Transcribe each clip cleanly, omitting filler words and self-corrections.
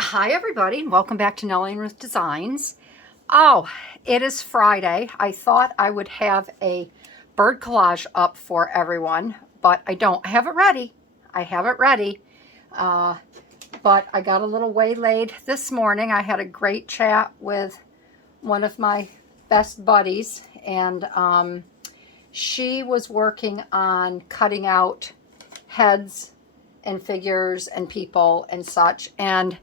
Hi everybody, and welcome back to Nellie and Ruth Designs. Oh, it is Friday. I thought I would have a bird collage up for everyone, but I don't. I have it ready. I have it ready. But I got a little waylaid this morning. I had a great chat with one of my best buddies, and she was working on cutting out heads and figures and people and such, and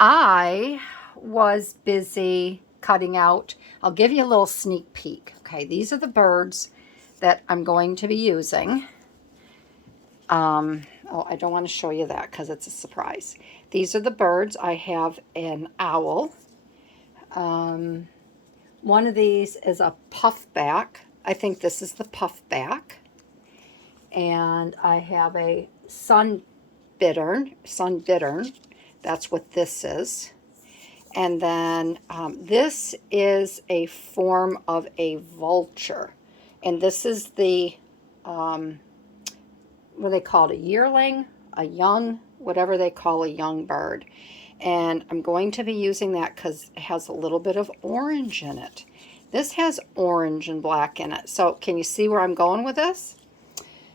I was busy cutting out. I'll give you a little sneak peek. Okay, these are the birds that I'm going to be using. Oh, I don't want to show you that because it's a surprise. These are the birds. I have an owl. One of these is a puffback. I think this is the puffback. And I have a sun bittern. That's what this is. And then this is a form of a vulture. And this is the, what do they call it, a yearling, a young, whatever they call a young bird. And I'm going to be using that because it has a little bit of orange in it. This has orange and black in it. So can you see where I'm going with this?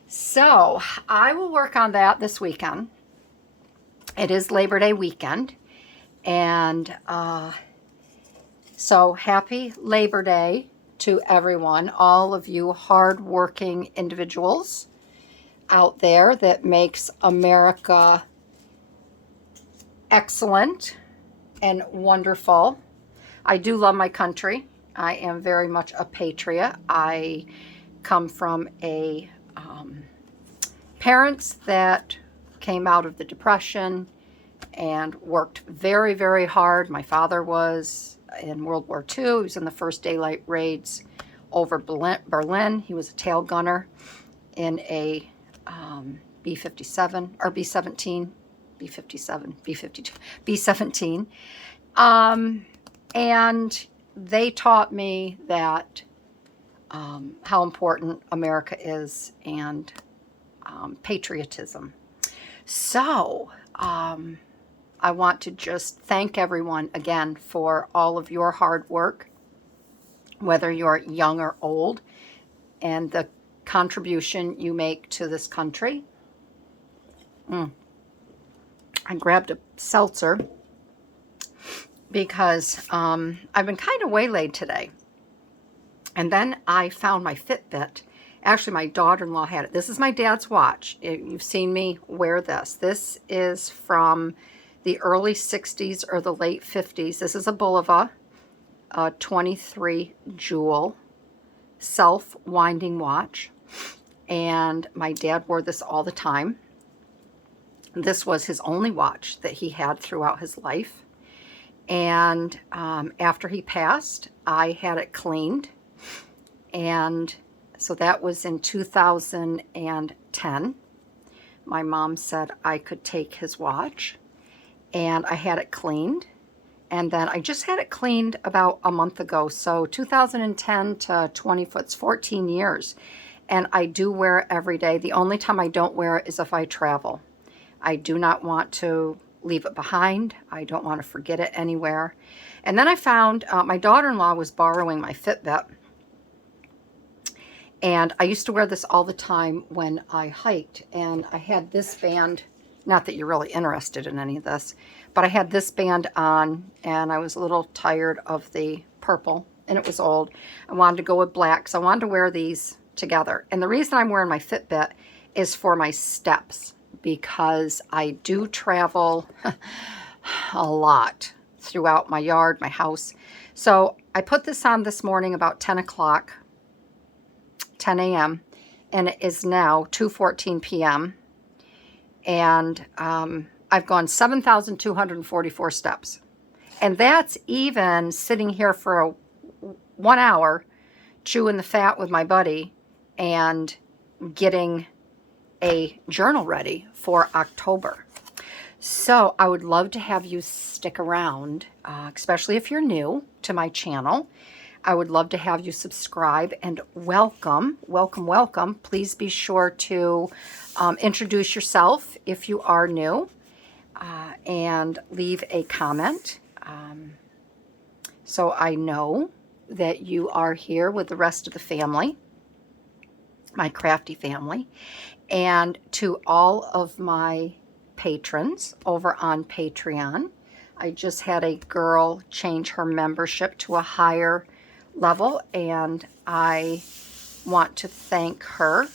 So I will work on that this weekend. It is Labor Day weekend, and so happy Labor Day to everyone, all of you hardworking individuals out there that makes America excellent and wonderful. I do love my country. I am very much a patriot. I come from a parents that came out of the Depression and worked very, very hard. My father was in World War II. He was in the first daylight raids over Berlin. He was a tail gunner in a B-57 or B-17, B-57, B-52, B-17. And they taught me that how important America is and patriotism. So I want to just thank everyone again for all of your hard work, whether you're young or old, and the contribution you make to this country. I grabbed a seltzer because I've been kind of waylaid today. And then I found my Fitbit. Actually, my daughter-in-law had it. This is my dad's watch. You've seen me wear this. This is from the early 60s or the late 50s. This is a Bulova, a 23 jewel self-winding watch. And my dad wore this all the time. This was his only watch that he had throughout his life. And after he passed, I had it cleaned. And so that was in 2010. My mom said I could take his watch, and I had it cleaned. And then I just had it cleaned about a month ago. So 2010 to 20, it's 14 years. And I do wear it every day. The only time I don't wear it is if I travel. I do not want to leave it behind. I don't want to forget it anywhere. And then I found my daughter-in-law was borrowing my Fitbit. And I used to wear this all the time when I hiked. And I had this band, not that you're really interested in any of this, but I had this band on, and I was a little tired of the purple, and it was old. I wanted to go with black, so I wanted to wear these together. And the reason I'm wearing my Fitbit is for my steps, because I do travel a lot throughout my yard, my house. So I put this on this morning about 10 o'clock. 10 a.m. and it is now 2:14 p.m. and I've gone 7,244 steps, and that's even sitting here for 1 hour chewing the fat with my buddy and getting a journal ready for October. So I would love to have you stick around, especially if you're new to my channel. I would love to have you subscribe, and welcome. Please be sure to introduce yourself if you are new. and leave a comment so I know that you are here with the rest of the family, my crafty family. And to all of my patrons over on Patreon, I just had a girl change her membership to a higher level, and I want to thank her,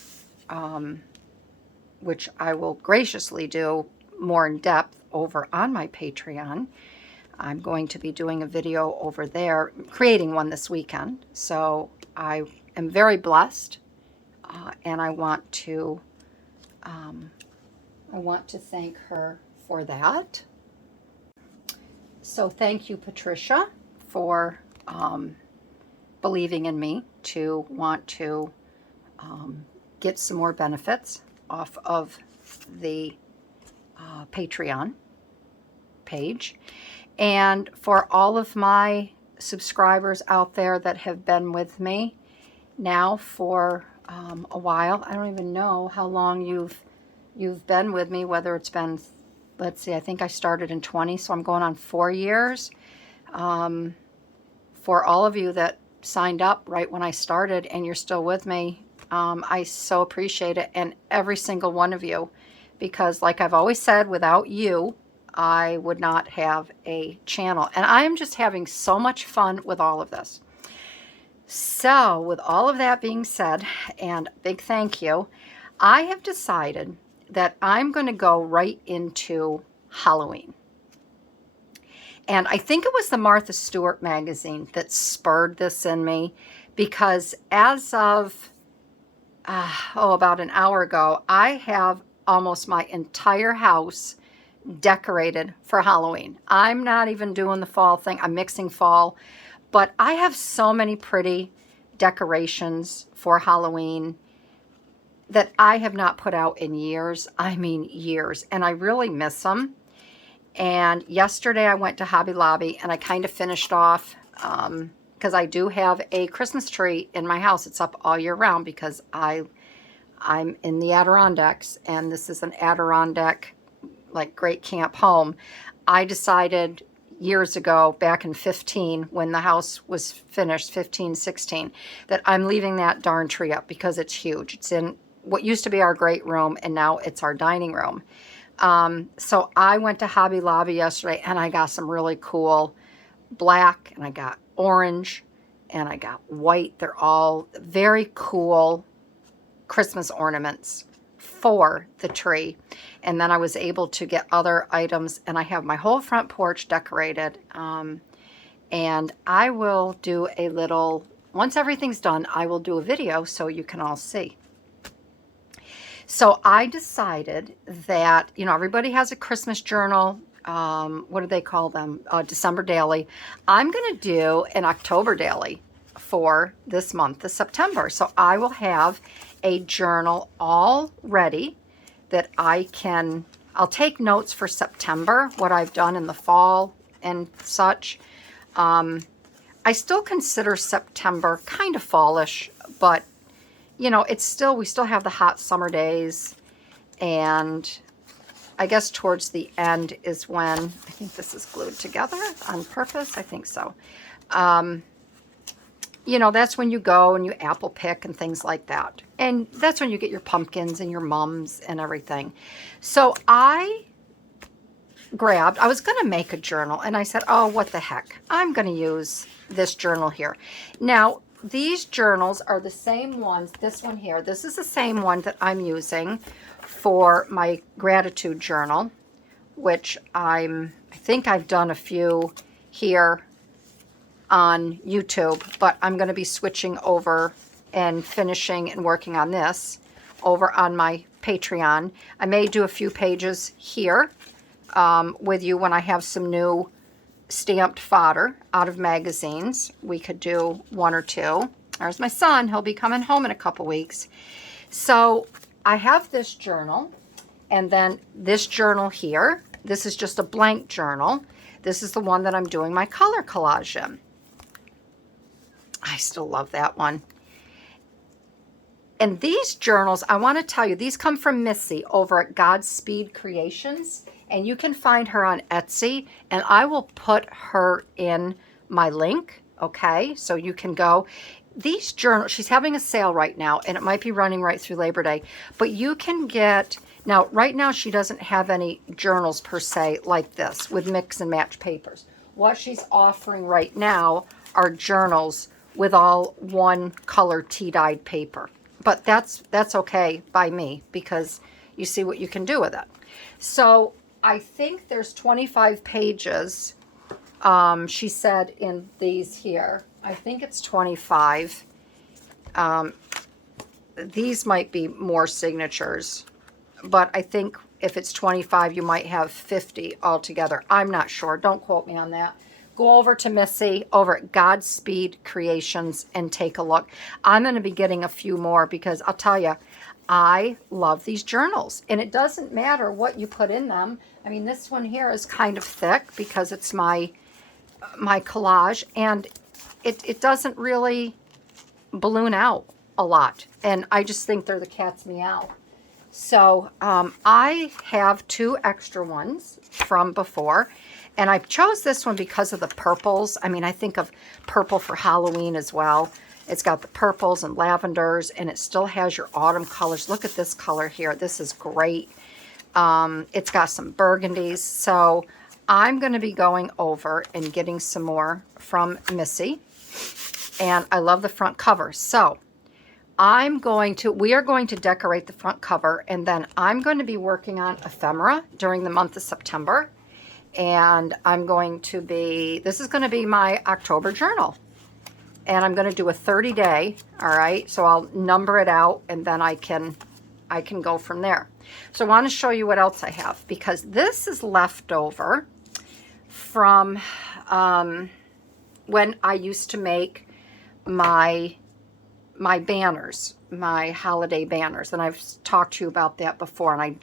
which I will graciously do more in depth over on my Patreon. I'm going to be doing a video over there, creating one this weekend. So I am very blessed, and I want to thank her for that. So thank you, Patricia, for believing in me to want to get some more benefits off of the Patreon page. And for all of my subscribers out there that have been with me now for a while, I don't even know how long you've been with me, whether it's been, let's see, I think I started in 20, so I'm going on 4 years. For all of you that signed up right when I started and you're still with me, I so appreciate it, and every single one of you, because like I've always said, without you, I would not have a channel. And I am just having so much fun with all of this. So with all of that being said, and big thank you, I have decided that I'm going to go right into Halloween. And I think it was the Martha Stewart magazine that spurred this in me, because as of, about an hour ago, I have almost my entire house decorated for Halloween. I'm not even doing the fall thing. I'm mixing fall, but I have so many pretty decorations for Halloween that I have not put out in years. I mean years, and I really miss them. And yesterday I went to Hobby Lobby and I kind of finished off, because I do have a Christmas tree in my house. It's up all year round because I'm in the Adirondacks, and this is an Adirondack like great camp home. I decided years ago, back in 15, when the house was finished, 15, 16, that I'm leaving that darn tree up because it's huge. It's in what used to be our great room, and now it's our dining room. So I went to Hobby Lobby yesterday, and I got some really cool black, and I got orange, and I got white. They're all very cool Christmas ornaments for the tree. And then I was able to get other items, and I have my whole front porch decorated. And I will do a little, once everything's done, I will do a video so you can all see. So I decided that, you know, everybody has a Christmas journal. What do they call them? December daily. I'm going to do an October daily for this month of September. So I will have a journal all ready that I'll take notes for September, what I've done in the fall and such. I still consider September kind of fallish, but you know, we still have the hot summer days, and I guess towards the end is when, I think this is glued together on purpose, I think so. You know, that's when you go and you apple pick and things like that. And that's when you get your pumpkins and your mums and everything. So I was going to make a journal, and I said, oh, what the heck? I'm going to use this journal here. Now, these journals are the same ones, this one here. This is the same one that I'm using for my gratitude journal, which I think I've done a few here on YouTube, but I'm going to be switching over and finishing and working on this over on my Patreon. I may do a few pages here with you when I have some new stamped fodder out of magazines. We could do 1 or 2. There's my son. He'll be coming home in a couple weeks. So I have this journal, and then this journal here. This is just a blank journal. This is the one that I'm doing my color collage in. I still love that one. And these journals, I want to tell you, these come from Missy over at Godspeed Creations. And you can find her on Etsy, and I will put her in my link, okay? So you can go. These journals, she's having a sale right now, and it might be running right through Labor Day, but you can get, now right now she doesn't have any journals per se like this with mix and match papers. What she's offering right now are journals with all one color tea-dyed paper. But that's okay by me, because you see what you can do with it. So I think there's 25 pages, she said, in these here. I think it's 25. These might be more signatures, but I think if it's 25, you might have 50 altogether. I'm not sure. Don't quote me on that. Go over to Missy over at Godspeed Creations and take a look. I'm going to be getting a few more because I'll tell you, I love these journals. And it doesn't matter what you put in them. I mean, this one here is kind of thick because it's my collage, and it doesn't really balloon out a lot. And I just think they're the cat's meow. So I have 2 extra ones from before. And I chose this one because of the purples. I mean, I think of purple for Halloween as well. It's got the purples and lavenders, and it still has your autumn colors. Look at this color here. This is great. It's got some burgundies. So I'm going to be going over and getting some more from Missy. And I love the front cover. So we are going to decorate the front cover, and then I'm going to be working on ephemera during the month of September. And this is going to be my October journal. And I'm going to do a 30-day, all right? So I'll number it out, and then I can go from there. So I want to show you what else I have, because this is leftover from when I used to make my banners, my holiday banners. And I've talked to you about that before. And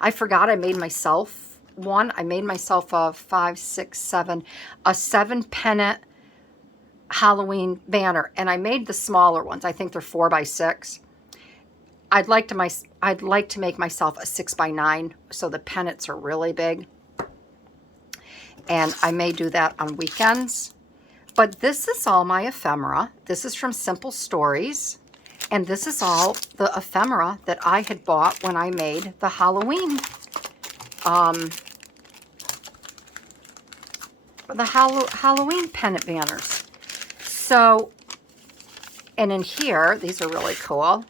I forgot I made myself one. I made myself a 7 pennant Halloween banner, and I made the smaller ones. I think they're 4 by 6. I'd like to make myself a 6 by 9, so the pennants are really big. And I may do that on weekends. But this is all my ephemera. This is from Simple Stories, and this is all the ephemera that I had bought when I made the Halloween Halloween pennant banners. So, and in here, these are really cool.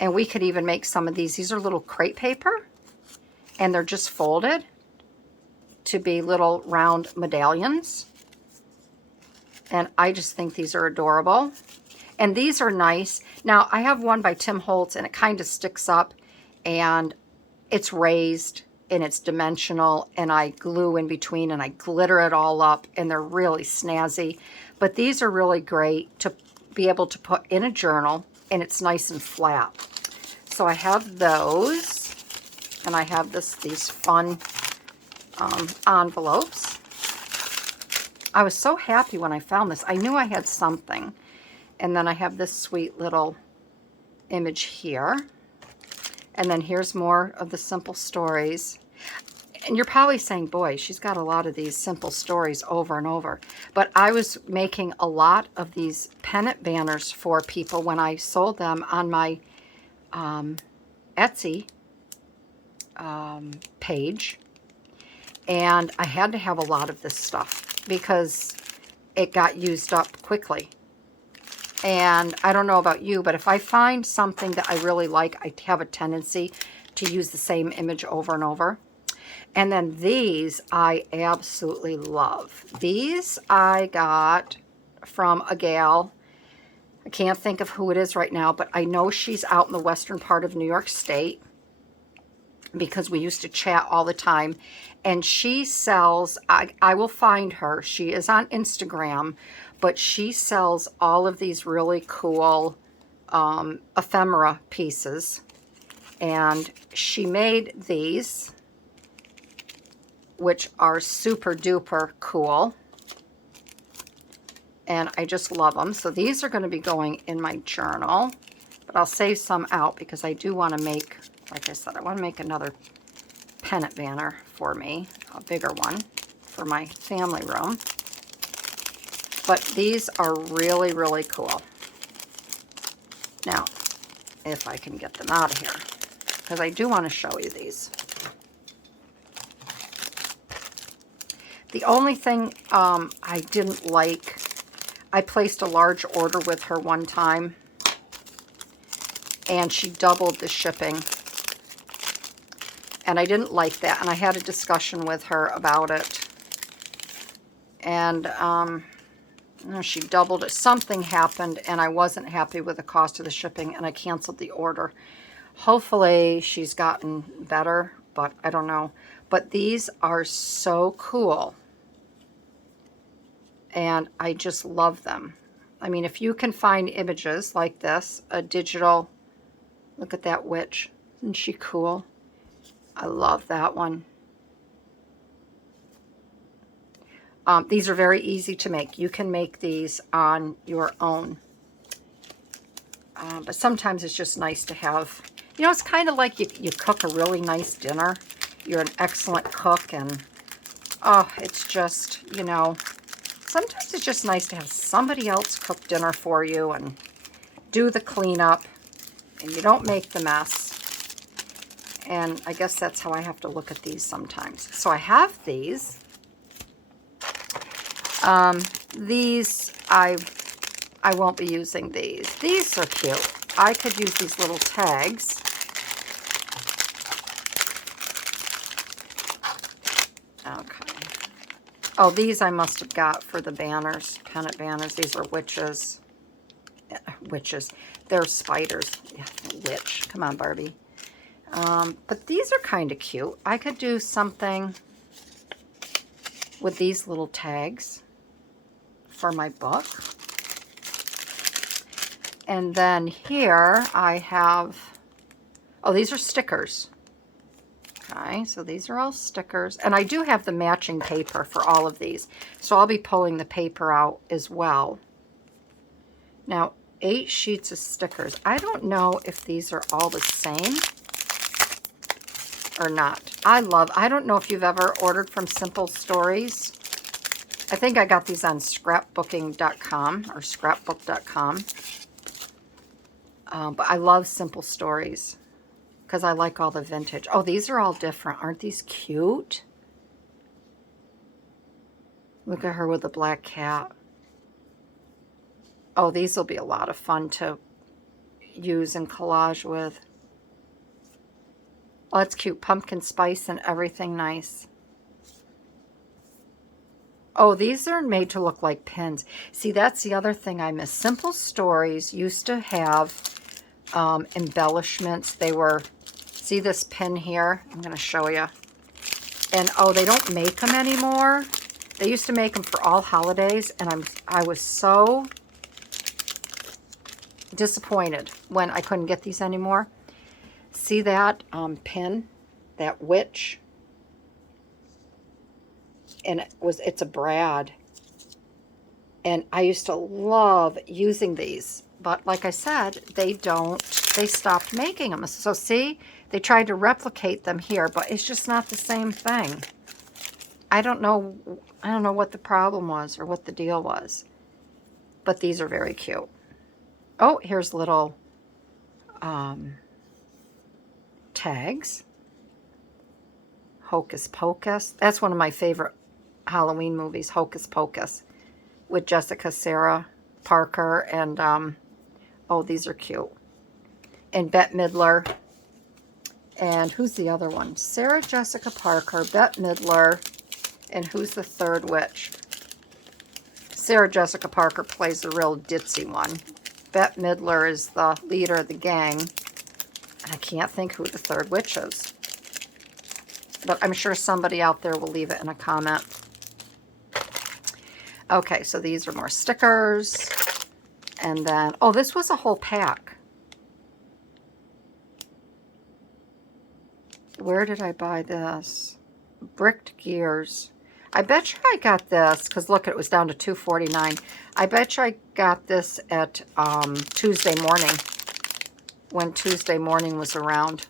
And we could even make some of these. These are little crepe paper, and they're just folded to be little round medallions. And I just think these are adorable. And these are nice. Now, I have one by Tim Holtz, and it kind of sticks up, and it's raised, and it's dimensional, and I glue in between, and I glitter it all up, and they're really snazzy. But these are really great to be able to put in a journal, and it's nice and flat. So I have those, and I have these fun envelopes. I was so happy when I found this. I knew I had something. And then I have this sweet little image here. And then here's more of the Simple Stories. And you're probably saying, boy, she's got a lot of these Simple Stories over and over. But I was making a lot of these pennant banners for people when I sold them on my Etsy page. And I had to have a lot of this stuff because it got used up quickly. And I don't know about you, but if I find something that I really like, I have a tendency to use the same image over and over. And then these I absolutely love. These I got from a gal. I can't think of who it is right now, but I know she's out in the western part of New York State because we used to chat all the time. And she sells, I will find her. She is on Instagram, but she sells all of these really cool ephemera pieces. And she made these, which are super duper cool. And I just love them. So these are going to be going in my journal. But I'll save some out because I do want to make, like I said, I want to make another pennant banner for me, a bigger one for my family room. But these are really, really cool. Now, if I can get them out of here, because I do want to show you these. The only thing I didn't like, I placed a large order with her one time, and she doubled the shipping. And I didn't like that, and I had a discussion with her about it. And she doubled it. Something happened, and I wasn't happy with the cost of the shipping, and I canceled the order. Hopefully, she's gotten better, but I don't know. But these are so cool, and I just love them. I mean, if you can find images like this, a digital, look at that witch. Isn't she cool? I love that one. These are very easy to make. You can make these on your own. But sometimes it's just nice to have, you know, it's kind of like you cook a really nice dinner. You're an excellent cook, and oh, it's just, you know, sometimes it's just nice to have somebody else cook dinner for you and do the cleanup, and you don't make the mess. And I guess that's how I have to look at these sometimes. So I have these. These, I won't be using these. These are cute. I could use these little tags. Okay. Oh, these I must have got for the banners, pennant banners. These are witches. Witches. They're spiders. Yeah, witch. Come on, Barbie. But these are kind of cute. I could do something with these little tags for my book. And then here I have, oh, these are stickers. Okay, so these are all stickers. And I do have the matching paper for all of these. So I'll be pulling the paper out as well. Now, 8 sheets of stickers. I don't know if these are all the same or not. I don't know if you've ever ordered from Simple Stories. I think I got these on scrapbooking.com or scrapbook.com. But I love Simple Stories because I like all the vintage. Oh, these are all different. Aren't these cute? Look at her with the black cat. Oh, these will be a lot of fun to use and collage with. Oh, that's cute. Pumpkin spice and everything nice. Oh, these are made to look like pins. See, that's the other thing I miss. Simple Stories used to have embellishments. They were, see this pin here? I'm going to show you. And, oh, they don't make them anymore. They used to make them for all holidays, and I was so disappointed when I couldn't get these anymore. See that pin? That witch? And it's a brad. And I used to love using these. But like I said, they stopped making them. So see, they tried to replicate them here, but it's just not the same thing. I don't know what the problem was or what the deal was. But these are very cute. Oh, here's little tags. Hocus Pocus. That's one of my favorite Halloween movies, Hocus Pocus, with Jessica Sarah Parker, and oh, these are cute. And Bette Midler, and who's the other one? Sarah Jessica Parker, Bette Midler, and who's the third witch? Sarah Jessica Parker plays the real ditzy one. Bette Midler is the leader of the gang, and I can't think who the third witch is. But I'm sure somebody out there will leave it in a comment. Okay, so these are more stickers. And then, oh, this was a whole pack. Where did I buy this? Bricked Gears. I bet you I got this, because look, it was down to $2.49. I bet you I got this at Tuesday morning, when Tuesday morning was around.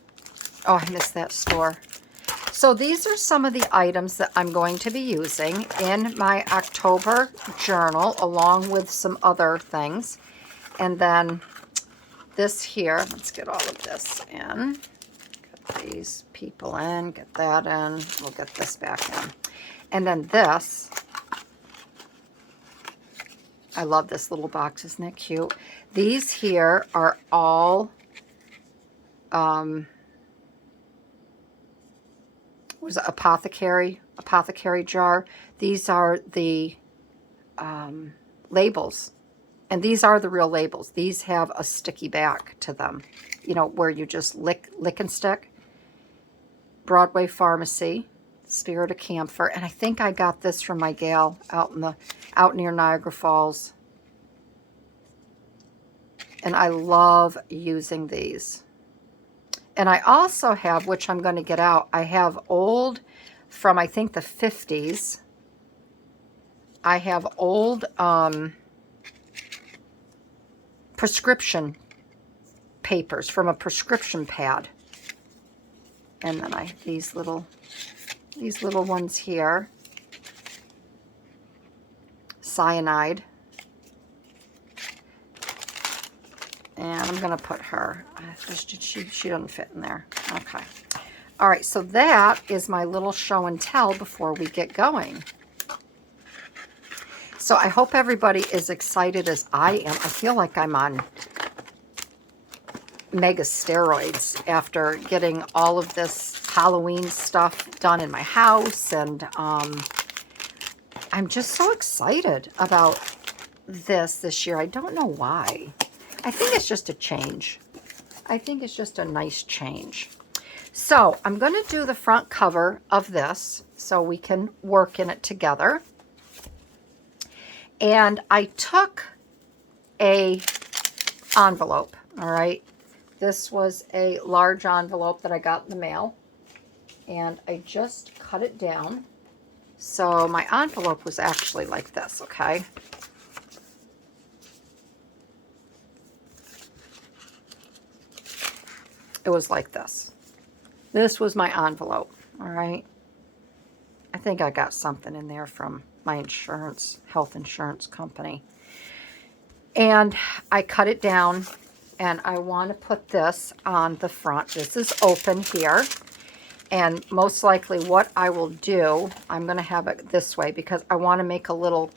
Oh, I missed that store. So these are some of the items that I'm going to be using in my October journal, along with some other things. And then this here, let's get all of this in. Get these people in, get that in. We'll get this back in. And then this, I love this little box. Isn't it cute? These here are all, was it apothecary jar. These are the labels. And these are the real labels. These have a sticky back to them, you know, where you just lick and stick. Broadway Pharmacy, Spirit of Camphor, and I think I got this from my gal out near Niagara Falls. And I love using these. And I also have, which I'm going to get out, I have old from I think the 50s. I have old prescription papers from a prescription pad. And then these little ones here. Cyanide. And I'm going to put her. She doesn't fit in there. Okay. All right, so that is my little show and tell before we get going. So I hope everybody is excited as I am. I feel like I'm on mega steroids after getting all of this Halloween stuff done in my house. And I'm just so excited about this year. I don't know why. I think it's just a change. I think it's just a nice change. So I'm going to do the front cover of this so we can work in it together. And I took a envelope, all right? This was a large envelope that I got in the mail. And I just cut it down. So my envelope was actually like this, okay? It was like this. This was my envelope, all right? I think I got something in there from my health insurance company. And I cut it down, and I want to put this on the front. This is open here. And most likely what I will do, I'm going to have it this way because I want to make a little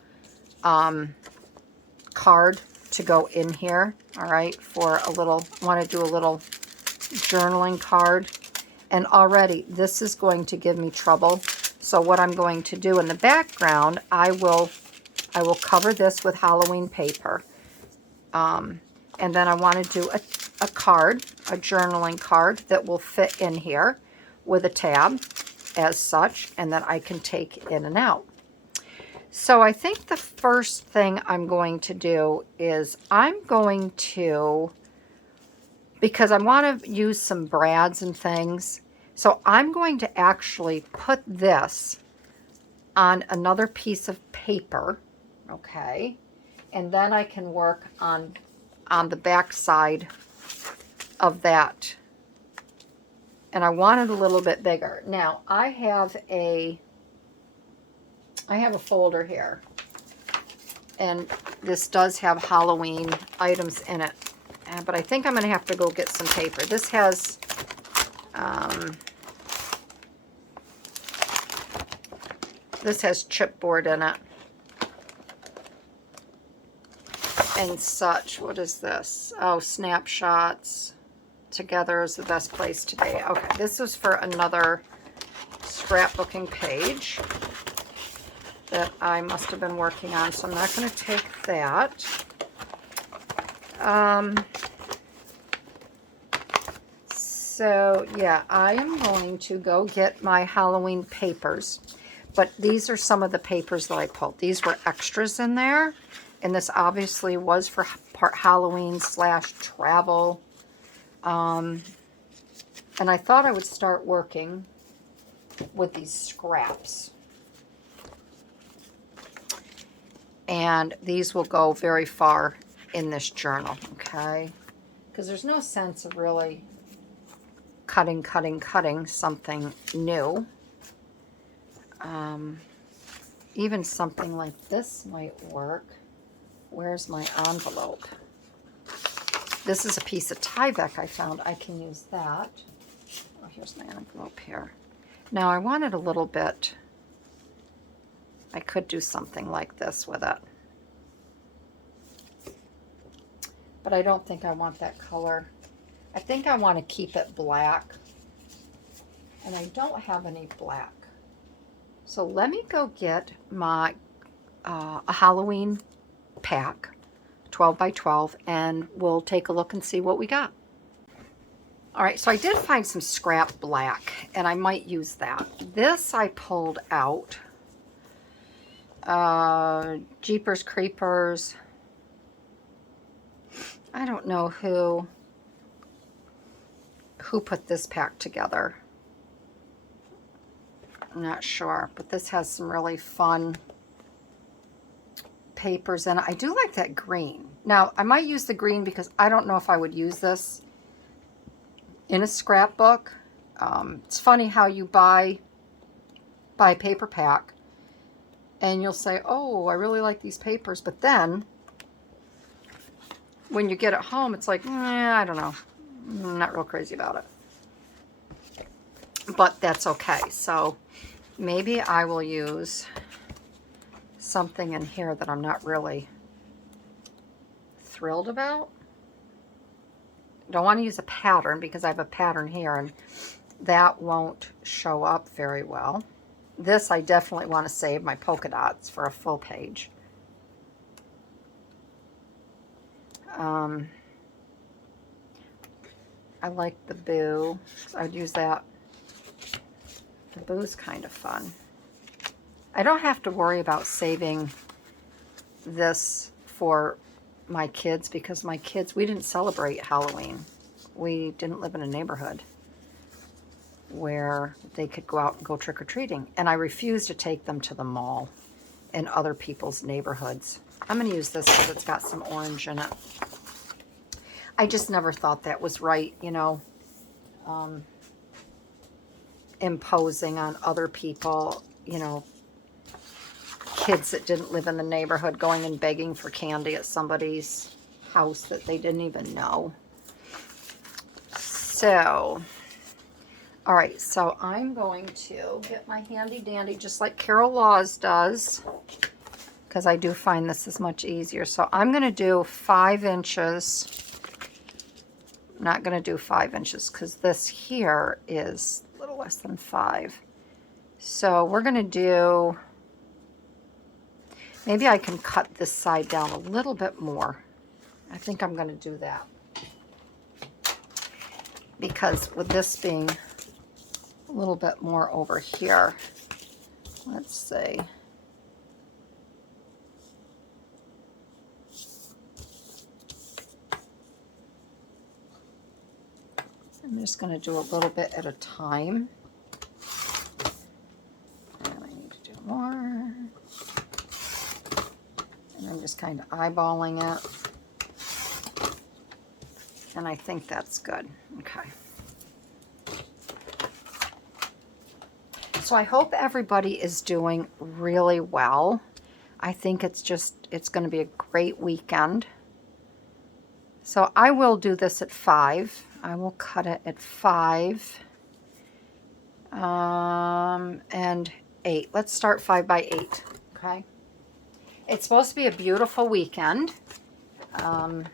card to go in here, all right, for a little, I want to do a little journaling card. And already this is going to give me trouble. So what I'm going to do in the background, I will cover this with Halloween paper. And then I want to do a card, a journaling card that will fit in here with a tab as such, and that I can take in and out. So I think the first thing I'm going to do is I'm going to, because I want to use some brads and things, so I'm going to actually put this on another piece of paper, okay? And then I can work on the back side of that. And I want it a little bit bigger. Now, I have a folder here. And this does have Halloween items in it. But I think I'm going to have to go get some paper. This has chipboard in it. And such. What is this? Oh, snapshots. Together is the best place today. Okay, this is for another scrapbooking page that I must have been working on, so I'm not going to take that. So, yeah, I am going to go get my Halloween papers. But these are some of the papers that I pulled. These were extras in there. And this obviously was for part Halloween / travel. And I thought I would start working with these scraps. And these will go very far in this journal, okay? Because there's no sense of really cutting something new. Even something like this might work. Where's my envelope? This is a piece of Tyvek I found. I can use that. Oh, here's my envelope here. Now I want it a little bit, I could do something like this with it. But I don't think I want that color. I think I want to keep it black. And I don't have any black. So let me go get my a Halloween pack, 12 by 12, and we'll take a look and see what we got. All right, so I did find some scrap black, and I might use that. This I pulled out. Jeepers Creepers. I don't know who put this pack together. I'm not sure, but this has some really fun papers in it. I do like that green. Now, I might use the green because I don't know if I would use this in a scrapbook. It's funny how you buy a paper pack and you'll say, oh, I really like these papers, but then when you get it home, it's like, I don't know. I'm not real crazy about it. But that's okay. So maybe I will use something in here that I'm not really thrilled about. Don't want to use a pattern because I have a pattern here and that won't show up very well. This I definitely want to save my polka dots for a full page. I like the boo. So I would use that. The boo's kind of fun. I don't have to worry about saving this for my kids because my kids, we didn't celebrate Halloween. We didn't live in a neighborhood where they could go out and go trick-or-treating. And I refuse to take them to the mall in other people's neighborhoods. I'm going to use this because it's got some orange in it. I just never thought that was right, you know, imposing on other people, you know, kids that didn't live in the neighborhood going and begging for candy at somebody's house that they didn't even know. So, all right, so I'm going to get my handy dandy just like Carol Laws does because I do find this is much easier. So I'm going to do 5 inches. I'm not going to do 5 inches because this here is a little less than 5. So we're going to do, maybe I can cut this side down a little bit more. I think I'm going to do that. Because with this being a little bit more over here, let's see. I'm just going to do a little bit at a time. And I need to do more. And I'm just kind of eyeballing it. And I think that's good. Okay. So I hope everybody is doing really well. I think it's going to be a great weekend. So I will do this at 5. I will cut it at 5 and 8. Let's start 5 by 8. Okay. It's supposed to be a beautiful weekend. And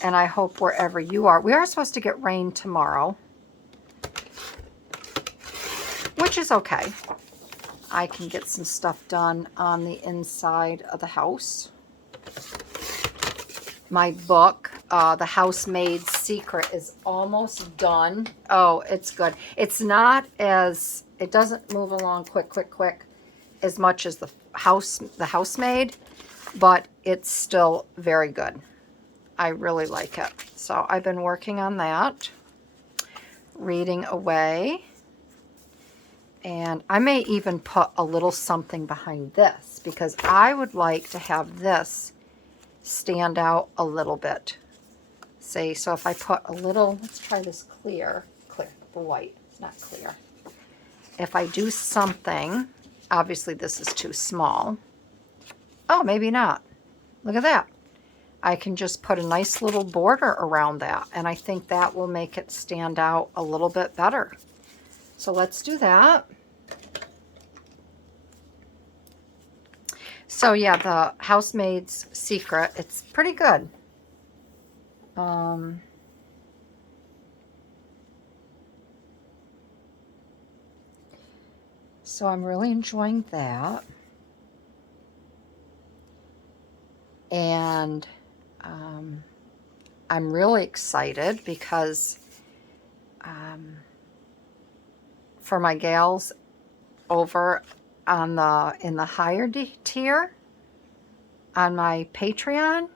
I hope wherever you are. We are supposed to get rain tomorrow, which is okay. I can get some stuff done on the inside of the house. My book, The Housemaid's Secret, is almost done. Oh, it's good. It's not as, it doesn't move along quick as much as the Housemaid, but it's still very good. I really like it. So I've been working on that, reading away. And I may even put a little something behind this because I would like to have this stand out a little bit See, so if I put a little, let's try this clear, the white, it's not clear. If I do something, obviously this is too small. Oh, maybe not. Look at that. I can just put a nice little border around that, and I think that will make it stand out a little bit better. So let's do that. So yeah, the Housemaid's Secret, it's pretty good. So I'm really enjoying that. And I'm really excited because for my gals over on in the higher tier on my Patreon,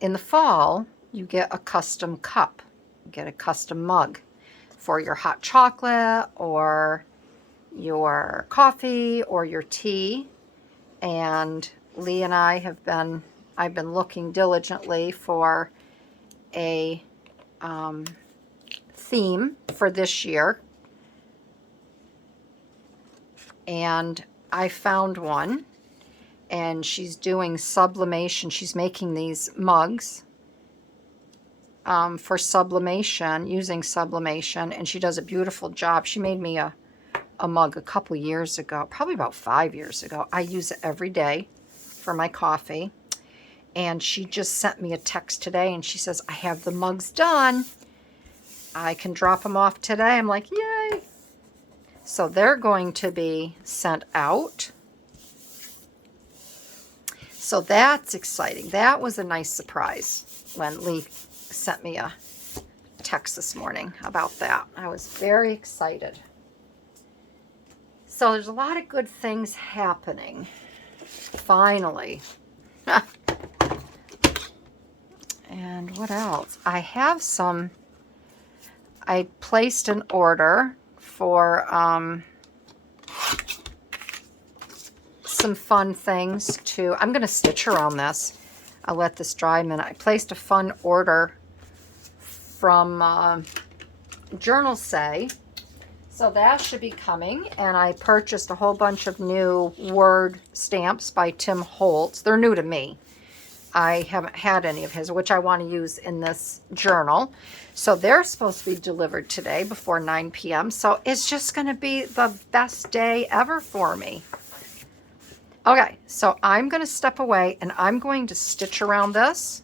in the fall you get a custom cup, you get a custom mug for your hot chocolate or your coffee or your tea. And Lee and I I've been looking diligently for a theme for this year, and I found one, and she's doing sublimation. She's making these mugs for sublimation, using sublimation, and she does a beautiful job. She made me a mug a couple years ago, probably about 5 years ago. I use it every day for my coffee. And she just sent me a text today, and she says, I have the mugs done. I can drop them off today. I'm like, yay. So they're going to be sent out. So that's exciting. That was a nice surprise when Lee sent me a text this morning about that. I was very excited. So there's a lot of good things happening. Finally. And what else? I placed an order for some fun things to, I'm going to stitch around this. I'll let this dry a minute. I placed a fun order from Journal Say. So that should be coming. And I purchased a whole bunch of new word stamps by Tim Holtz. They're new to me. I haven't had any of his, which I want to use in this journal. So they're supposed to be delivered today before 9 p.m. So it's just going to be the best day ever for me. Okay, so I'm going to step away and I'm going to stitch around this.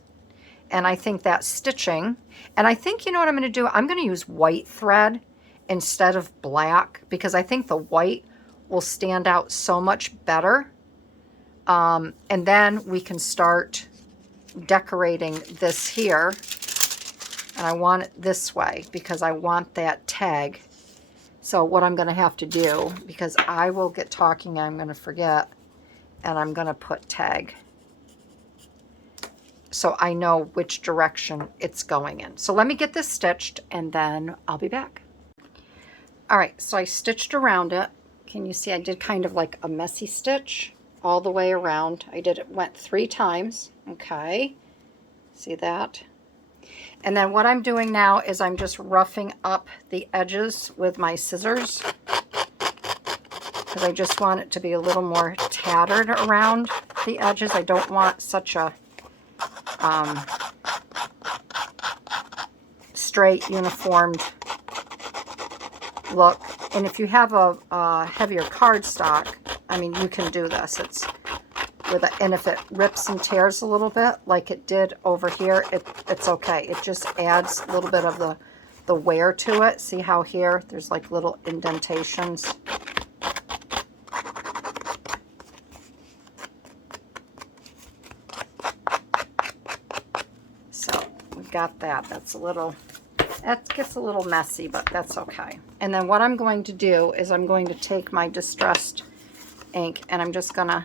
And I think that stitching, and I think, you know what I'm going to do? I'm going to use white thread instead of black, because I think the white will stand out so much better. And then we can start decorating this here, and I want it this way because I want that tag. So what I'm going to have to do, because I will get talking, I'm going to forget, and I'm going to put tag so I know which direction it's going in. So let me get this stitched and then I'll be back. All right, so I stitched around it. Can you see I did kind of like a messy stitch all the way around. Went 3 times. Okay, see that? And then what I'm doing now is I'm just roughing up the edges with my scissors, because I just want it to be a little more tattered around the edges. I don't want such a straight, uniformed look. And if you have a heavier cardstock, I mean, you can do this. And if it rips and tears a little bit, like it did over here, it's okay. It just adds a little bit of the wear to it. See how here there's like little indentations. So we got that. That gets a little messy, but that's okay. And then what I'm going to do is I'm going to take my distressed ink and I'm just going to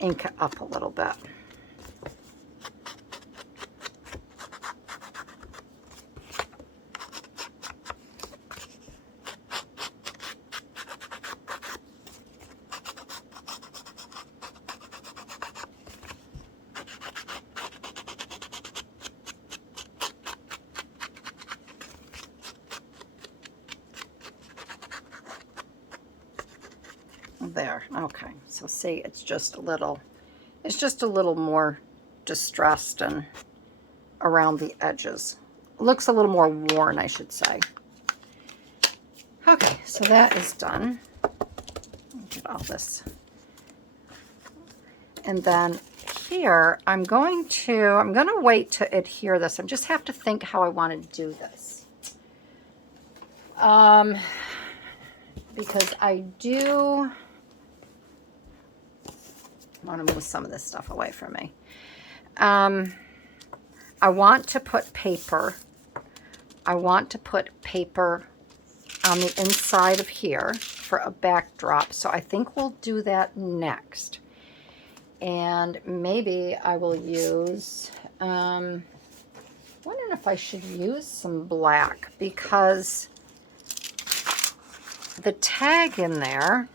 ink it up a little bit. There. Okay. So see, it's just a little more distressed and around the edges. Looks a little more worn, I should say. Okay, so that is done. Get all this. And then here, I'm going to wait to adhere this. I just have to think how I want to do this. Because I want to move some of this stuff away from me. I want to put paper. I want to put paper on the inside of here for a backdrop. So I think we'll do that next. And maybe I will use, wondering if I should use some black, because the tag in there,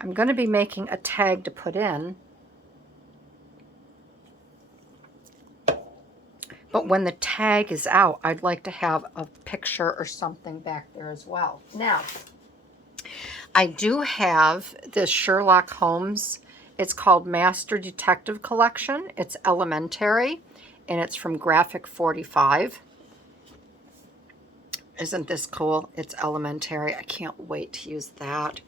I'm going to be making a tag to put in. But when the tag is out, I'd like to have a picture or something back there as well. Now, I do have this Sherlock Holmes. It's called Master Detective Collection. It's elementary, and it's from Graphic 45. Isn't this cool? It's elementary. I can't wait to use that.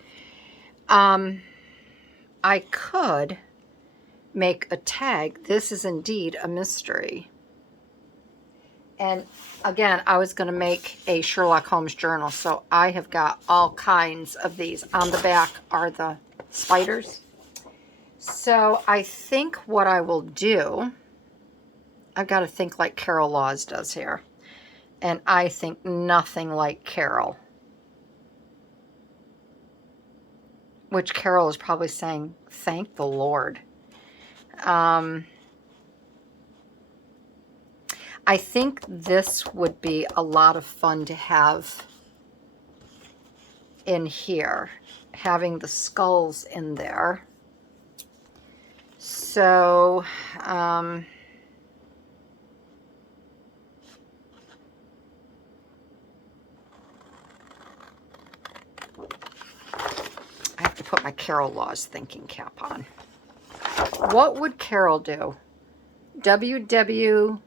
I could make a tag. This is indeed a mystery. And again, I was going to make a Sherlock Holmes journal, so I have got all kinds of these. On the back are the spiders. So I think what I will do, I've got to think like Carol Laws does here. And I think nothing like Carol. Which Carol is probably saying, thank the Lord. I think this would be a lot of fun to have in here, having the skulls in there. So, I have to put my Carol Laws thinking cap on. What would Carol do? WWCD.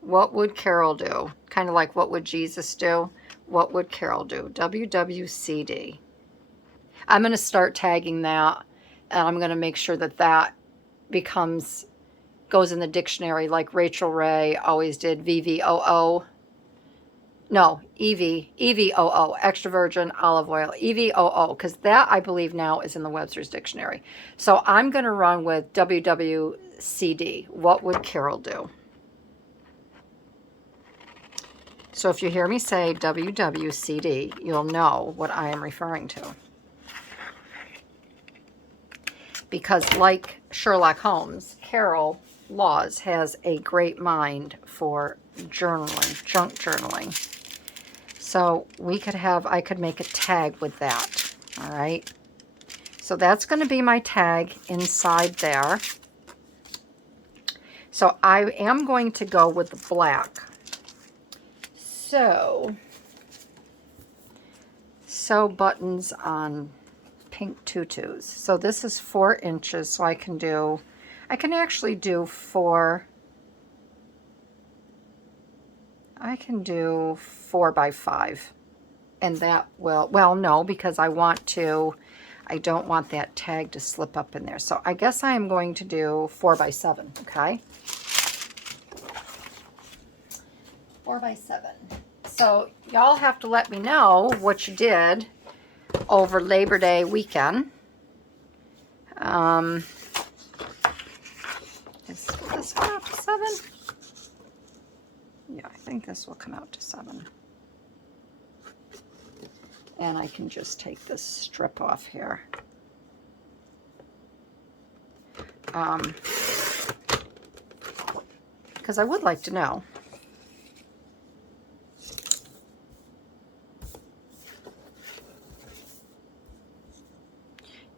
What would Carol do? Kind of like what would Jesus do? What would Carol do? WWCD. I'm going to start tagging that, and I'm going to make sure that that goes in the dictionary like Rachel Ray always did. VVOO. No, EVOO, extra virgin olive oil, EVOO, because that I believe now is in the Webster's Dictionary. So I'm going to run with WWCD. What would Carol do? So if you hear me say WWCD, you'll know what I am referring to. Because like Sherlock Holmes, Carol Laws has a great mind for journaling, junk journaling. So I could make a tag with that. All right. So that's going to be my tag inside there. So I am going to go with the black. So sew buttons on pink tutus. So this is 4 inches. So I can actually do 4 by 5, and that will, well, no, because I don't want that tag to slip up in there. So I guess I am going to do 4 by 7, okay? 4 by 7. So y'all have to let me know what you did over Labor Day weekend. Is this come out to 7? Yeah, I think this will come out to 7. And I can just take this strip off here. Because I would like to know.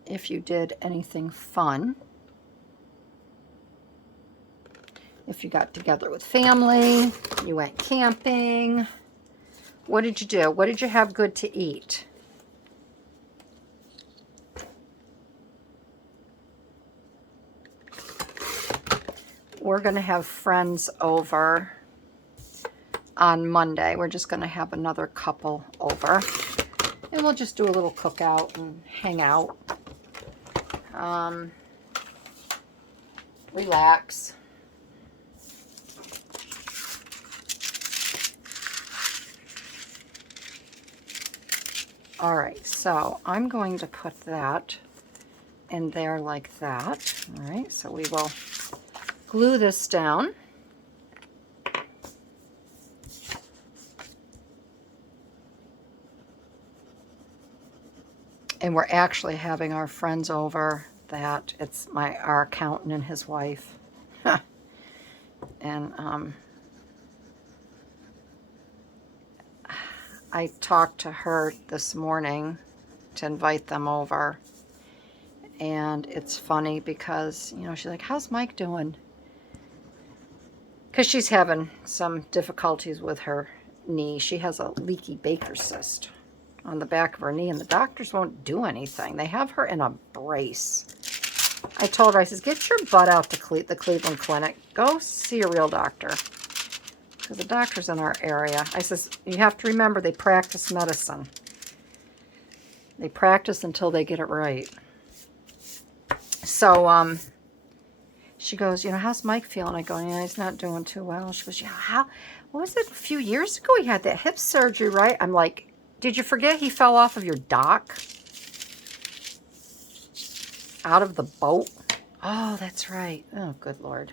If you did anything fun. If you got together with family, you went camping, What did you do? What did you have good to eat? We're going to have friends over on Monday. We're just going to have another couple over. And we'll just do a little cookout and hang out. Relax. All right, so I'm going to put that in there like that. All right, so we will glue this down. And we're actually having our friends over. That it's our accountant and his wife. And I talked to her this morning to invite them over. And it's funny because, you know, she's like, how's Mike doing? Because she's having some difficulties with her knee. She has a leaky Baker's cyst on the back of her knee, and the doctors won't do anything. They have her in a brace. I told her, I says, get your butt out to the Cleveland Clinic. Go see a real doctor. Because the doctor's in our area. I says, you have to remember, they practice medicine. They practice until they get it right. So, she goes, you know, how's Mike feeling? I go, yeah, he's not doing too well. She goes, yeah, what was it? A few years ago he had that hip surgery, right? I'm like, did you forget he fell off of your dock? Out of the boat? Oh, that's right. Oh, good Lord.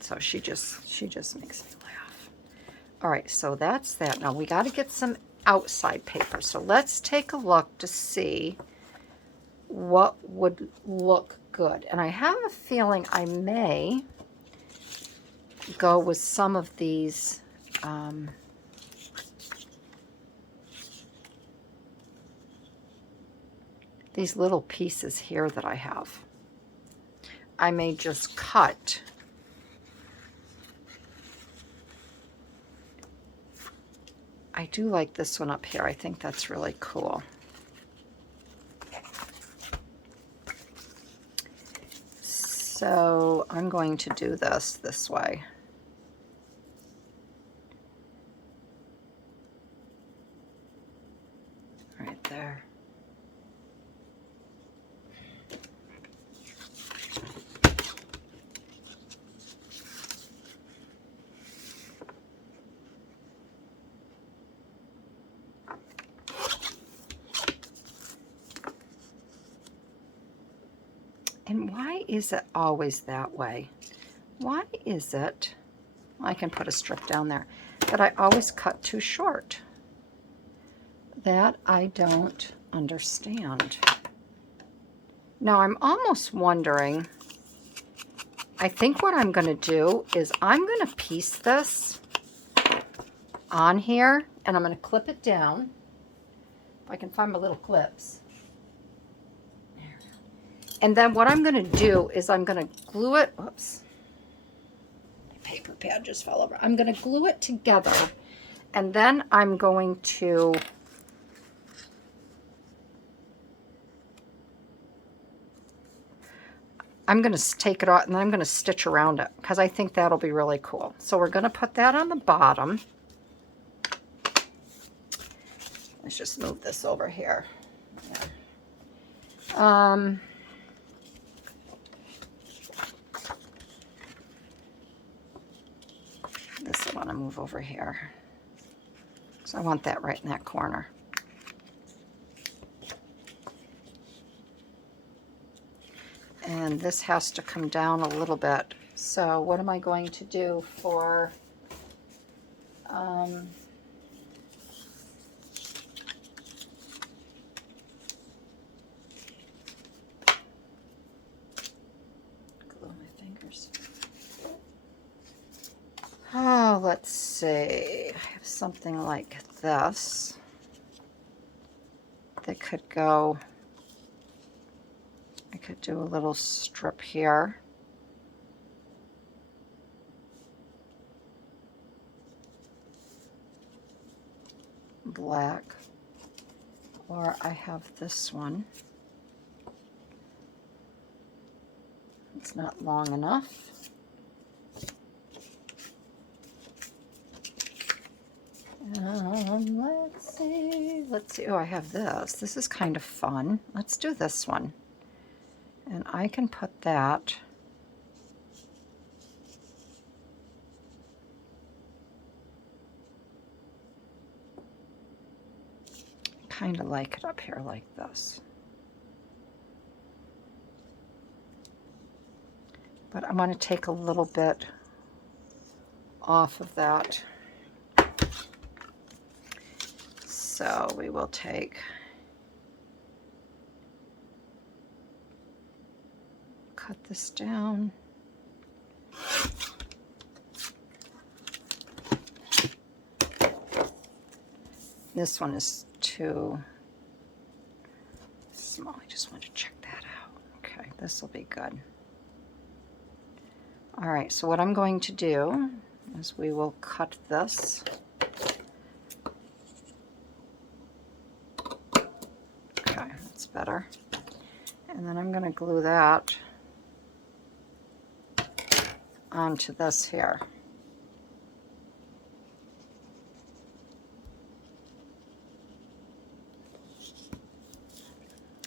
So she just makes me laugh. All right, so that's that. Now we got to get some outside paper. So let's take a look to see what would look good. And I have a feeling I may go with some of these little pieces here that I have. I may just cut I do like this one up here. I think that's really cool. So I'm going to do this way. Right there. And why is it always that way? Why is it, I can put a strip down there, that I always cut too short? That I don't understand. Now I'm almost wondering, I think what I'm going to do is I'm going to piece this on here and I'm going to clip it down. If I can find my little clips. And then what I'm going to do is I'm going to glue it. Whoops. My paper pad just fell over. I'm going to glue it together. And then I'm going to take it off and then I'm going to stitch around it because I think that'll be really cool. So we're going to put that on the bottom. Let's just move this over here. Yeah. This I want to move over here. So I want that right in that corner. And this has to come down a little bit. So what am I going to do for glue my fingers. Oh, let's see. I have something like this that could go. I could do a little strip here. black, or I have this one. It's not long enough. Let's see. Oh, I have this. This is kind of fun. Let's do this one. And I can put that kind of like it up here like this. But I'm going to take a little bit off of that. So we will cut this down. This one is too small. I just want to check that out. Okay, this will be good. All right, so what I'm going to do is we will cut this. Okay, that's better. And then I'm going to glue that onto this here.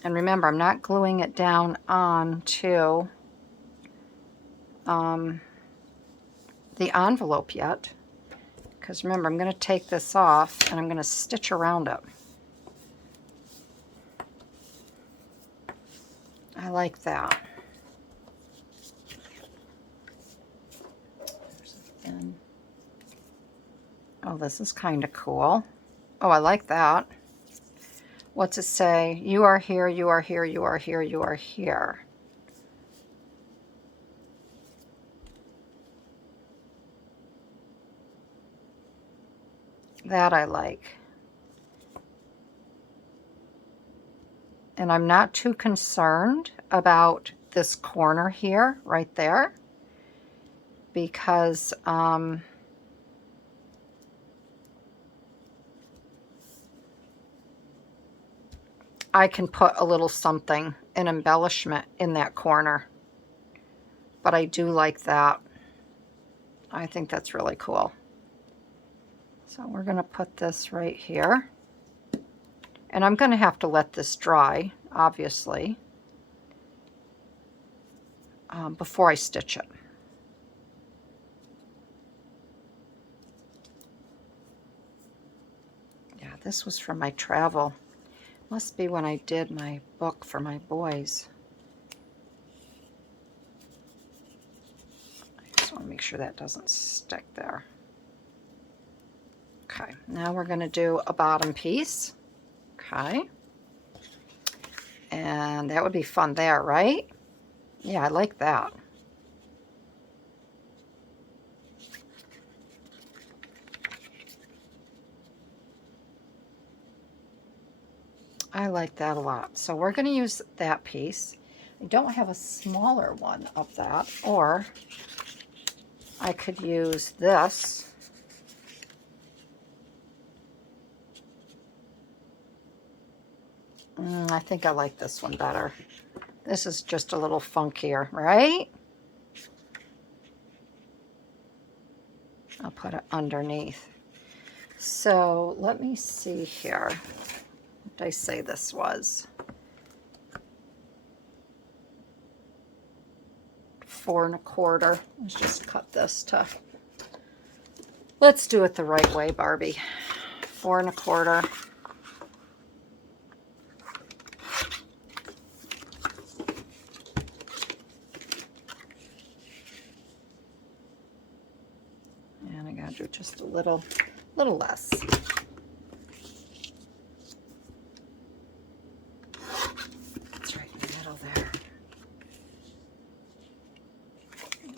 And remember, I'm not gluing it down onto the envelope yet, because remember, I'm going to take this off and I'm going to stitch around it. I like that. Oh, this is kind of cool. Oh, I like that. What's it say? You are here, you are here, you are here, you are here. That I like. And I'm not too concerned about this corner here, right there, because I can put a little something, an embellishment in that corner. But I do like that. I think that's really cool. So we're going to put this right here. And I'm going to have to let this dry, obviously, before I stitch it. Yeah, this was from my travel. Must be when I did my book for my boys. I just want to make sure that doesn't stick there. Okay, now we're going to do a bottom piece. Okay. And that would be fun there, right? Yeah, I like that. I like that a lot. So we're going to use that piece. I don't have a smaller one of that, or I could use this. I think I like this one better. This is just a little funkier, right? I'll put it underneath. So let me see here. What did I say this was? 4 1/4. Let's just cut this to, let's do it the right way, Barbie. 4 1/4. And I gotta do just a little less. It's right in the middle there.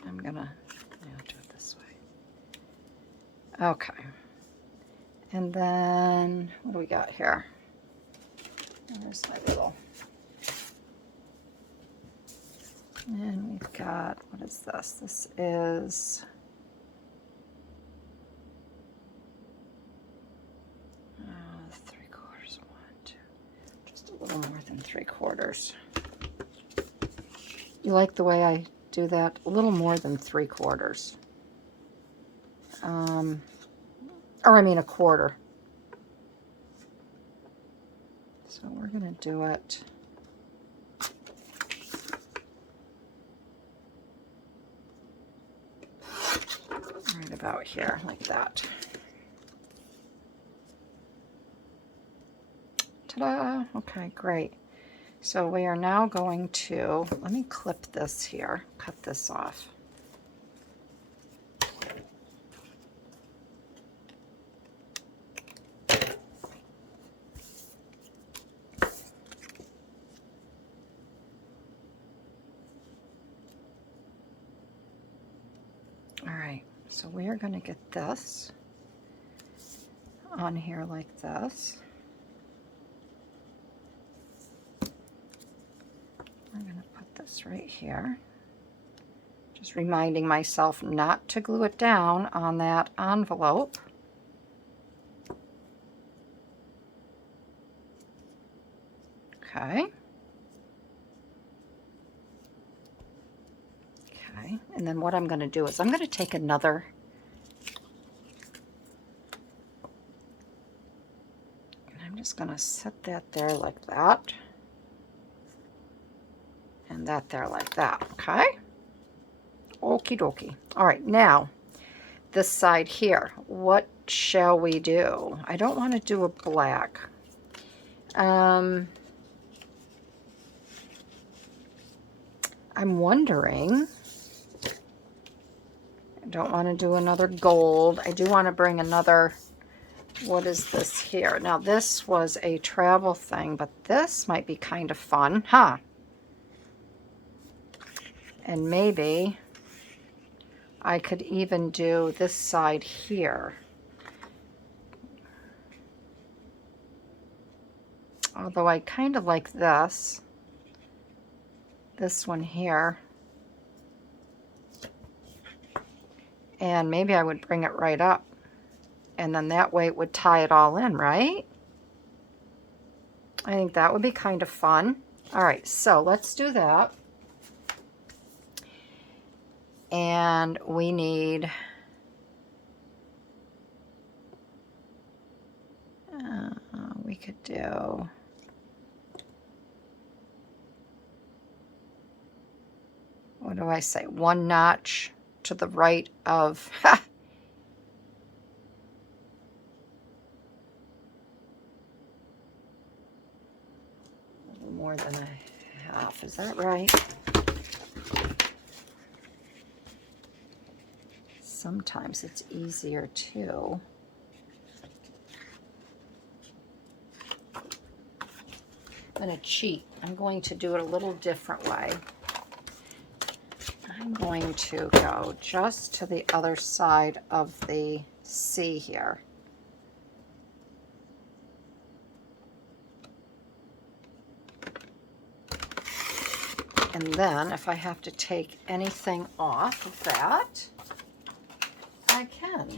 I'm gonna do it this way. Okay. And then, what do we got here? There's my little. And we've got, what is this? This is, little more than 3/4. You like the way I do that? A little more than 3/4. Or I mean 1/4. So we're going to do it right about here, like that. Ta-da! Okay, great. So we are now going to, let me clip this here, cut this off. All right, so we are going to get this on here like this. I'm going to put this right here. Just reminding myself not to glue it down on that envelope. Okay. Okay, and then what I'm going to do is I'm going to take another, and I'm just going to set that there like that. And that there like that, okay? Okie dokie. All right, now, this side here, what shall we do? I don't want to do a black. I'm wondering, I don't want to do another gold. I do want to bring another, what is this here? Now, this was a travel thing, but this might be kind of fun, huh? And maybe I could even do this side here. Although I kind of like this one here. And maybe I would bring it right up. And then that way it would tie it all in, right? I think that would be kind of fun. All right, so let's do that. And we need we could do what do I say? 1 notch to the right of a little more than a half. Is that right? Sometimes it's easier too. I'm going to cheat. I'm going to do it a little different way. I'm going to go just to the other side of the C here. And then if I have to take anything off of that, I can.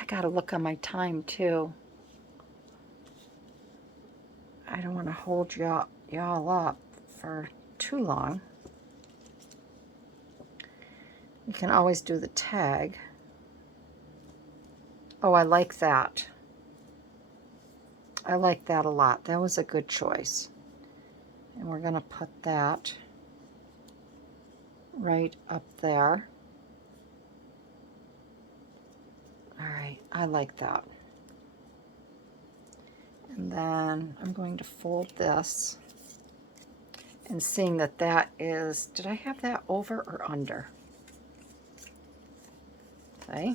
I gotta look on my time too. I don't want to hold y'all up for too long. You can always do the tag. Oh, I like that. I like that a lot. That was a good choice. And we're going to put that right up there. All right, I like that. And then I'm going to fold this, and seeing that that is, did I have that over or under? Okay.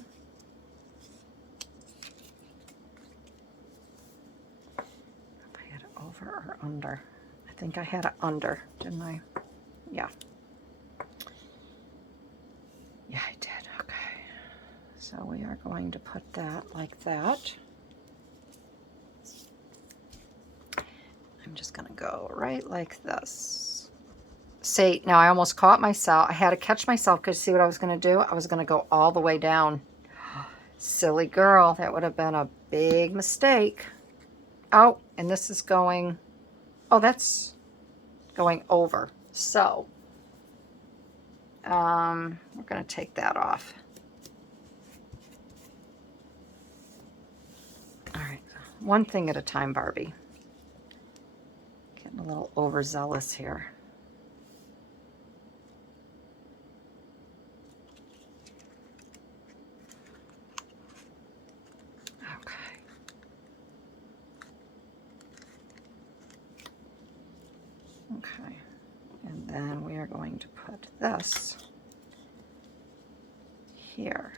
If I had it over or under. I think I had it under, didn't I? Yeah. Yeah, I did. Okay. So we are going to put that like that. I'm just going to go right like this. See, now I almost caught myself. I had to catch myself because see what I was going to do? I was going to go all the way down. Silly girl. That would have been a big mistake. Oh, and this is going, oh, that's going over. So, we're going to take that off. All right, one thing at a time, Barbie. Getting a little overzealous here. Okay. Okay, and then we are going to put this here.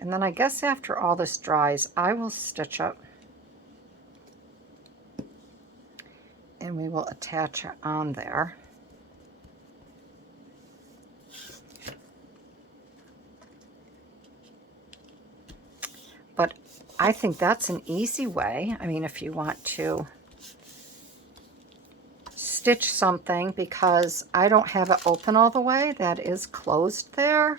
And then I guess after all this dries, I will stitch it and we will attach it on there. But I think that's an easy way. I mean, if you want to stitch something, because I don't have it open all the way, that is closed there.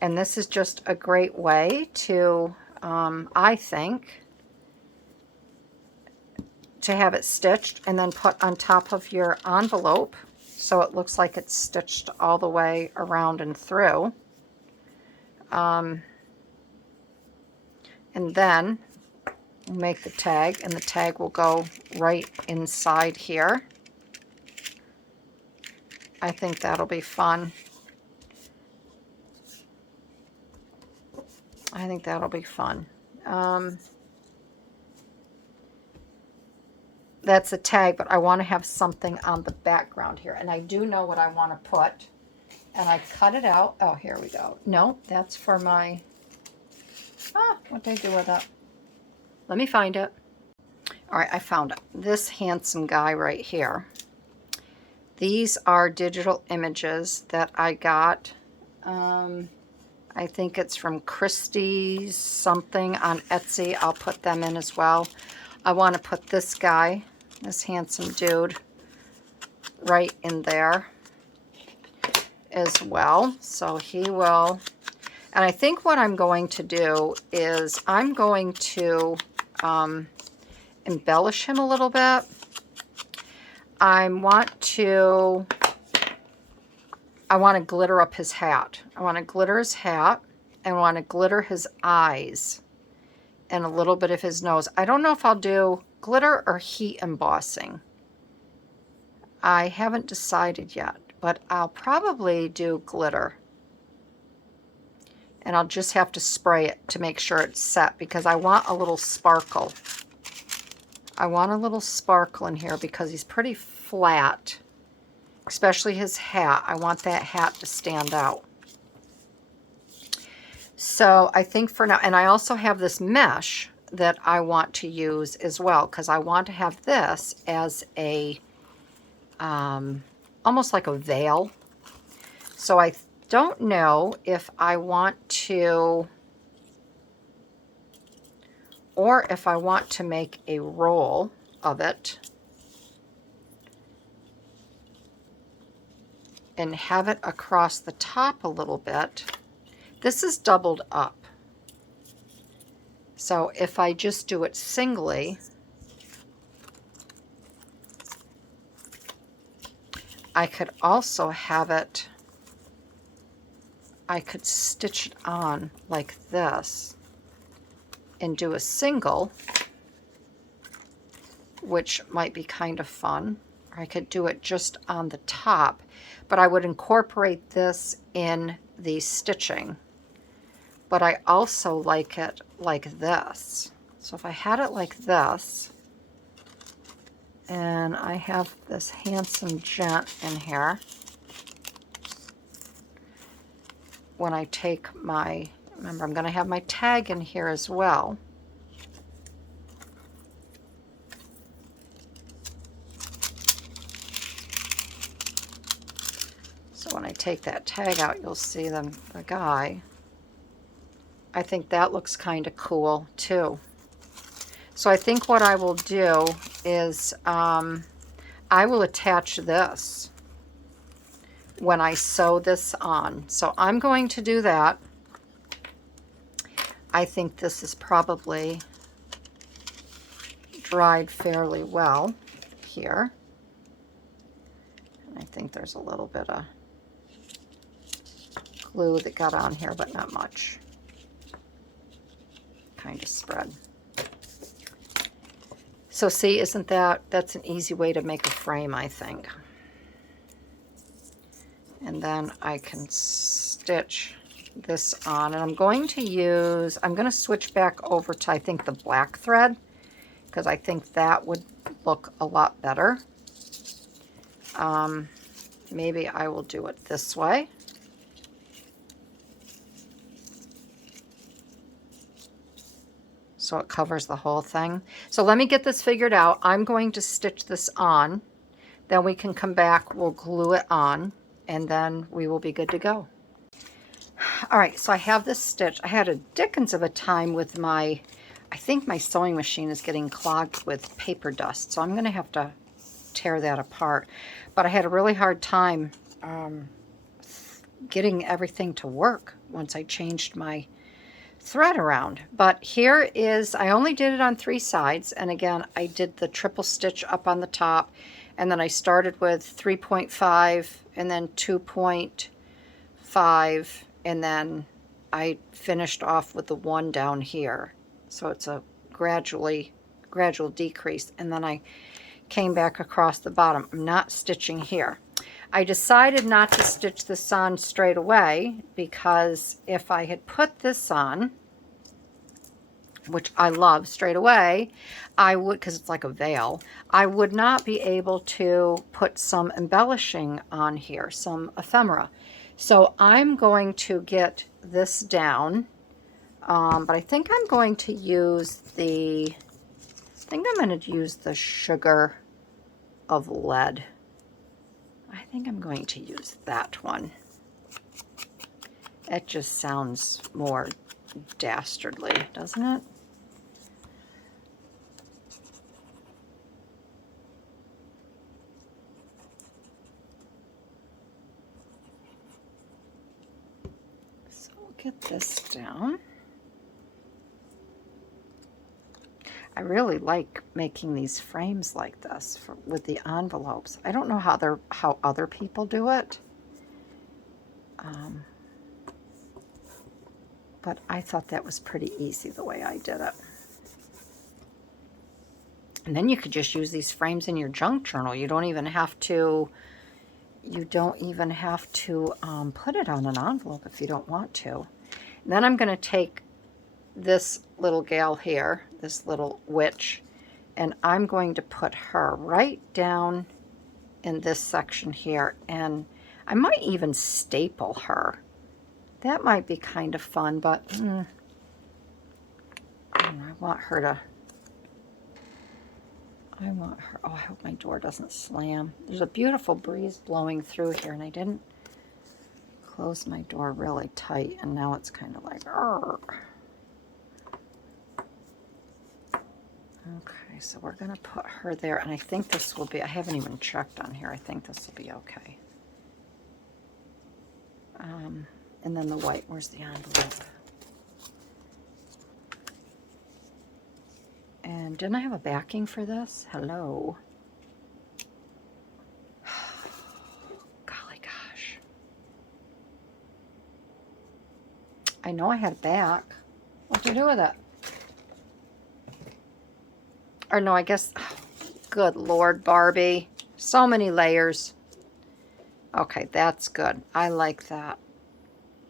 And this is just a great way to, I think, to have it stitched and then put on top of your envelope so it looks like it's stitched all the way around and through. And then we'll make the tag, and the tag will go right inside here. I think that'll be fun. I think that'll be fun. That's a tag, but I want to have something on the background here. And I do know what I want to put. And I cut it out. Oh, here we go. No, that's for my... what did I do with it? Let me find it. All right, I found it. This handsome guy right here. These are digital images that I got. I think it's from Christie's something on Etsy. I'll put them in as well. I want to put this guy, this handsome dude, right in there as well. So he will, and I think what I'm going to do is I'm going to embellish him a little bit. I want to glitter up his hat. I want to glitter his hat, and I want to glitter his eyes and a little bit of his nose. I don't know if I'll do glitter or heat embossing. I haven't decided yet, but I'll probably do glitter. And I'll just have to spray it to make sure it's set, because I want a little sparkle. I want a little sparkle in here because he's pretty flat. Especially his hat. I want that hat to stand out. So I think for now, and I also have this mesh that I want to use as well, because I want to have this as a, almost like a veil. So I don't know if I want to, or if I want to make a roll of it and have it across the top a little bit. This is doubled up. So if I just do it singly, I could also have it, I could stitch it on like this and do a single, which might be kind of fun. Or I could do it just on the top, but I would incorporate this in the stitching. But I also like it like this. So if I had it like this, and I have this handsome gent in here, when I take my, remember I'm going to have my tag in here as well. So when I take that tag out, you'll see the guy. I think that looks kind of cool too. So I think what I will do is I will attach this when I sew this on. So I'm going to do that. I think this is probably dried fairly well here. And I think there's a little bit of glue that got on here, but not much. Kind of spread. So see, that's an easy way to make a frame, I think. And then I can stitch this on, and I'm going to switch back over to, I think, the black thread, because I think that would look a lot better. Maybe I will do it this way. So it covers the whole thing. So let me get this figured out. I'm going to stitch this on. Then we can come back, we'll glue it on, and then we will be good to go. All right, so I have this stitch. I had a dickens of a time with I think my sewing machine is getting clogged with paper dust, so I'm going to have to tear that apart. But I had a really hard time getting everything to work once I changed my thread around. But here is, I only did it on 3 sides, and again I did the triple stitch up on the top, and then I started with 3.5 and then 2.5, and then I finished off with the 1 down here. So it's a gradual decrease, and then I came back across the bottom. I'm not stitching here. I decided not to stitch this on straight away, because if I had put this on, which I love, straight away, I would, because it's like a veil, I would not be able to put some embellishing on here, some ephemera. So I'm going to get this down, but I think I'm going to use the sugar of lead. I think I'm going to use that one. It just sounds more dastardly, doesn't it? So we'll get this down. I really like making these frames like this with the envelopes. I don't know how other people do it, but I thought that was pretty easy the way I did it. And then you could just use these frames in your junk journal. You don't even have to. Put it on an envelope if you don't want to. And then I'm going to take this little gal here, this little witch, and I'm going to put her right down in this section here, and I might even staple her. That might be kind of fun, but I don't know, I want her, oh, I hope my door doesn't slam. There's a beautiful breeze blowing through here, and I didn't close my door really tight, and now it's kind of like, argh. Okay, so we're going to put her there, and I think this will be, I haven't even checked on here, I think this will be okay. And then the white, where's the envelope? And didn't I have a backing for this? Hello. Golly gosh. I know I had a back. What to do with it? Or no, I guess, oh, good Lord, Barbie. So many layers. Okay, that's good. I like that.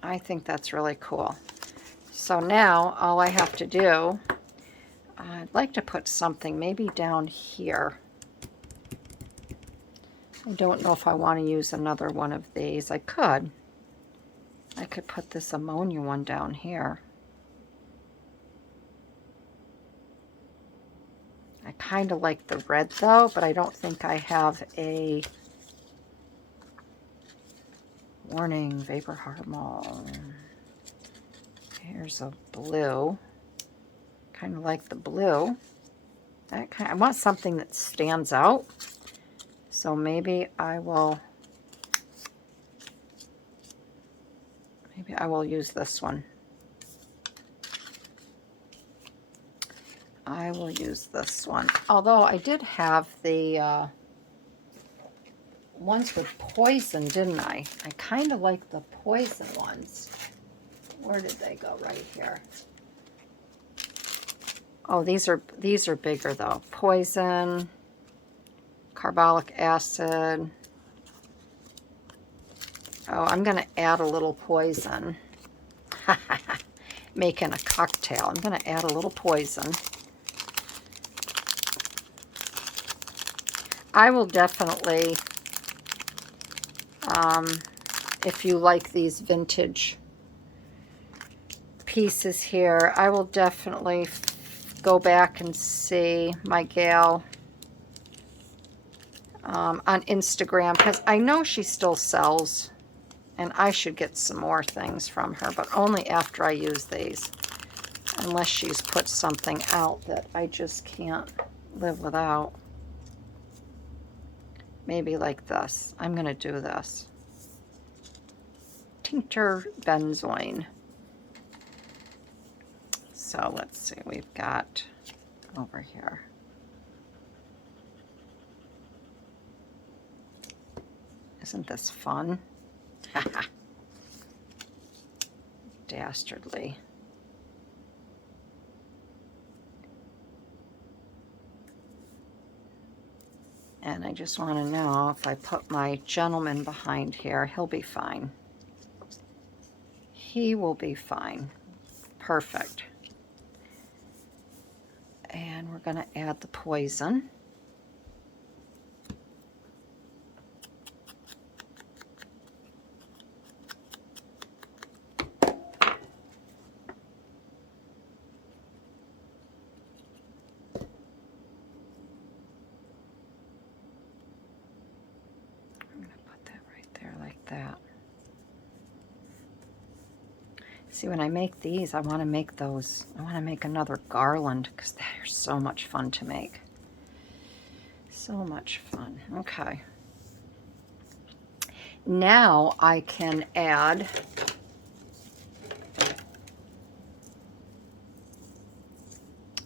I think that's really cool. So now all I have to do, I'd like to put something maybe down here. I don't know if I want to use another one of these. I could put this ammonia one down here. I kind of like the red though, but I don't think I have a warning, vapor hormone. Here's a blue. Kind of like the blue. I want something that stands out. So maybe I will use this one. I will use this one. Although I did have the ones with poison, didn't I? I kind of like the poison ones. Where did they go? Right here. Oh, these are bigger though. Poison, carbolic acid. Oh, I'm going to add a little poison. Making a cocktail. I'm going to add a little poison. I will definitely, if you like these vintage pieces here, I will definitely go back and see my gal on Instagram, because I know she still sells, and I should get some more things from her, but only after I use these, unless she's put something out that I just can't live without. Maybe like this. I'm going to do this. Tincture benzoin. So let's see, we've got over here. Isn't this fun? Dastardly. And I just want to know if I put my gentleman behind here, he'll be fine. He will be fine. Perfect. And we're going to add the poison. That. See, when I make these, I want to make those, I want to make another garland, because they're so much fun to make. So much fun. Okay. Now I can add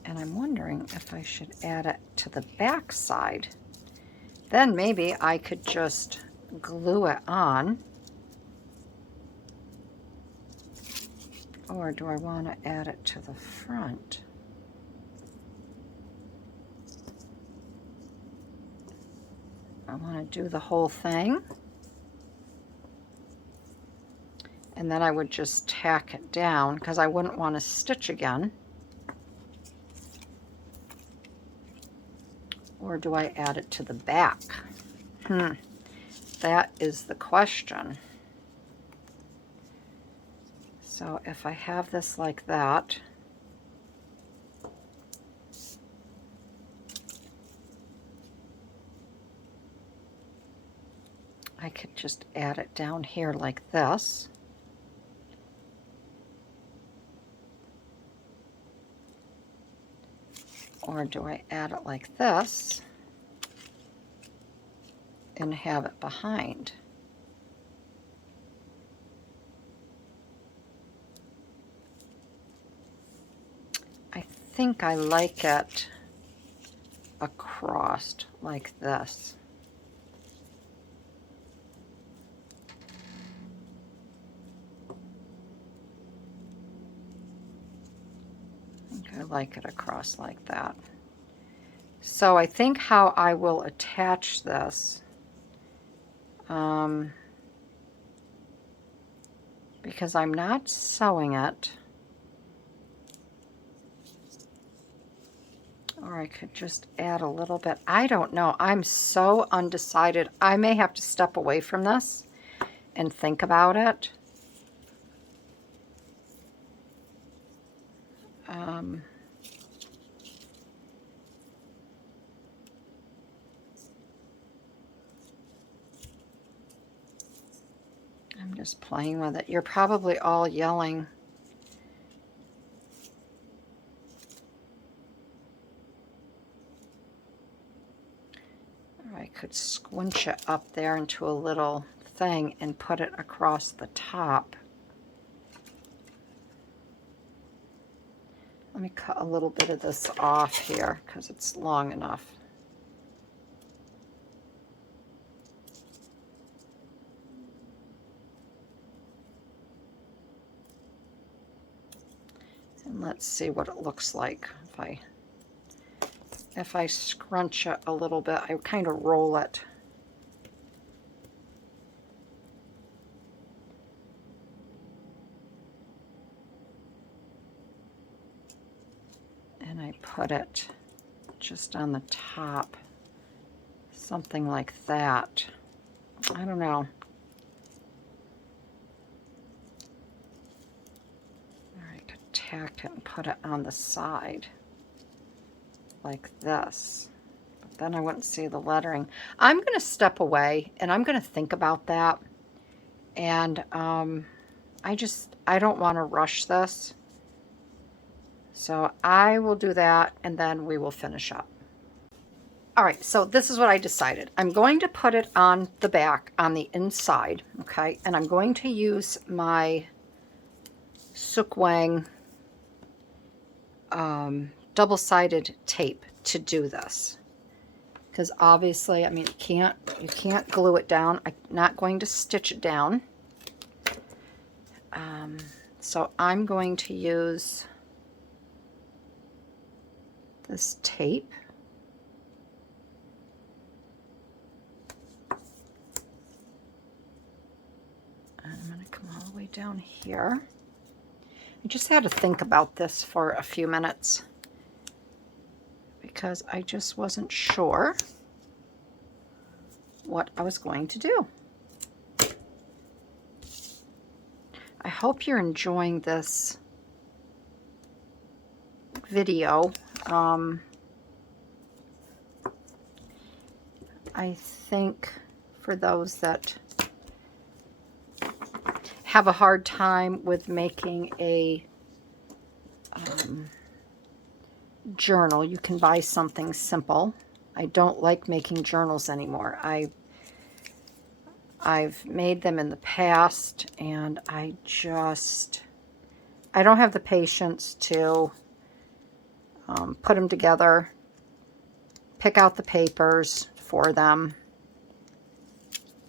and I'm wondering if I should add it to the back side. Then maybe I could just glue it on, or do I want to add it to the front? I want to do the whole thing, and then I would just tack it down because I wouldn't want to stitch again. Or do I add it to the back? That is the question. So if I have this like that, I could just add it down here like this. Or do I add it like this and have it behind? I think I like it across like this. I like it across like that. So I think how I will attach this, because I'm not sewing it, or I could just add a little bit. I don't know. I'm so undecided. I may have to step away from this and think about it. I'm just playing with it. You're probably all yelling. Or I could squinch it up there into a little thing and put it across the top. Let me cut a little bit of this off here because it's long enough. And let's see what it looks like if I scrunch it a little bit. I kind of roll it. And I put it just on the top, something like that. I don't know. All right, tack it and put it on the side like this. But then I wouldn't see the lettering. I'm going to step away and I'm going to think about that. And I don't want to rush this. So I will do that and then we will finish up. All right, so this is what I decided. I'm going to put it on the back, on the inside, okay? And I'm going to use my Sook Wang double-sided tape to do this. Because obviously, I mean, you can't glue it down. I'm not going to stitch it down. So I'm going to use this tape. And I'm going to come all the way down here. I just had to think about this for a few minutes because I just wasn't sure what I was going to do. I hope you're enjoying this video. I think for those that have a hard time with making a journal, you can buy something simple. I don't like making journals anymore. I've made them in the past and I don't have the patience to put them together, pick out the papers for them.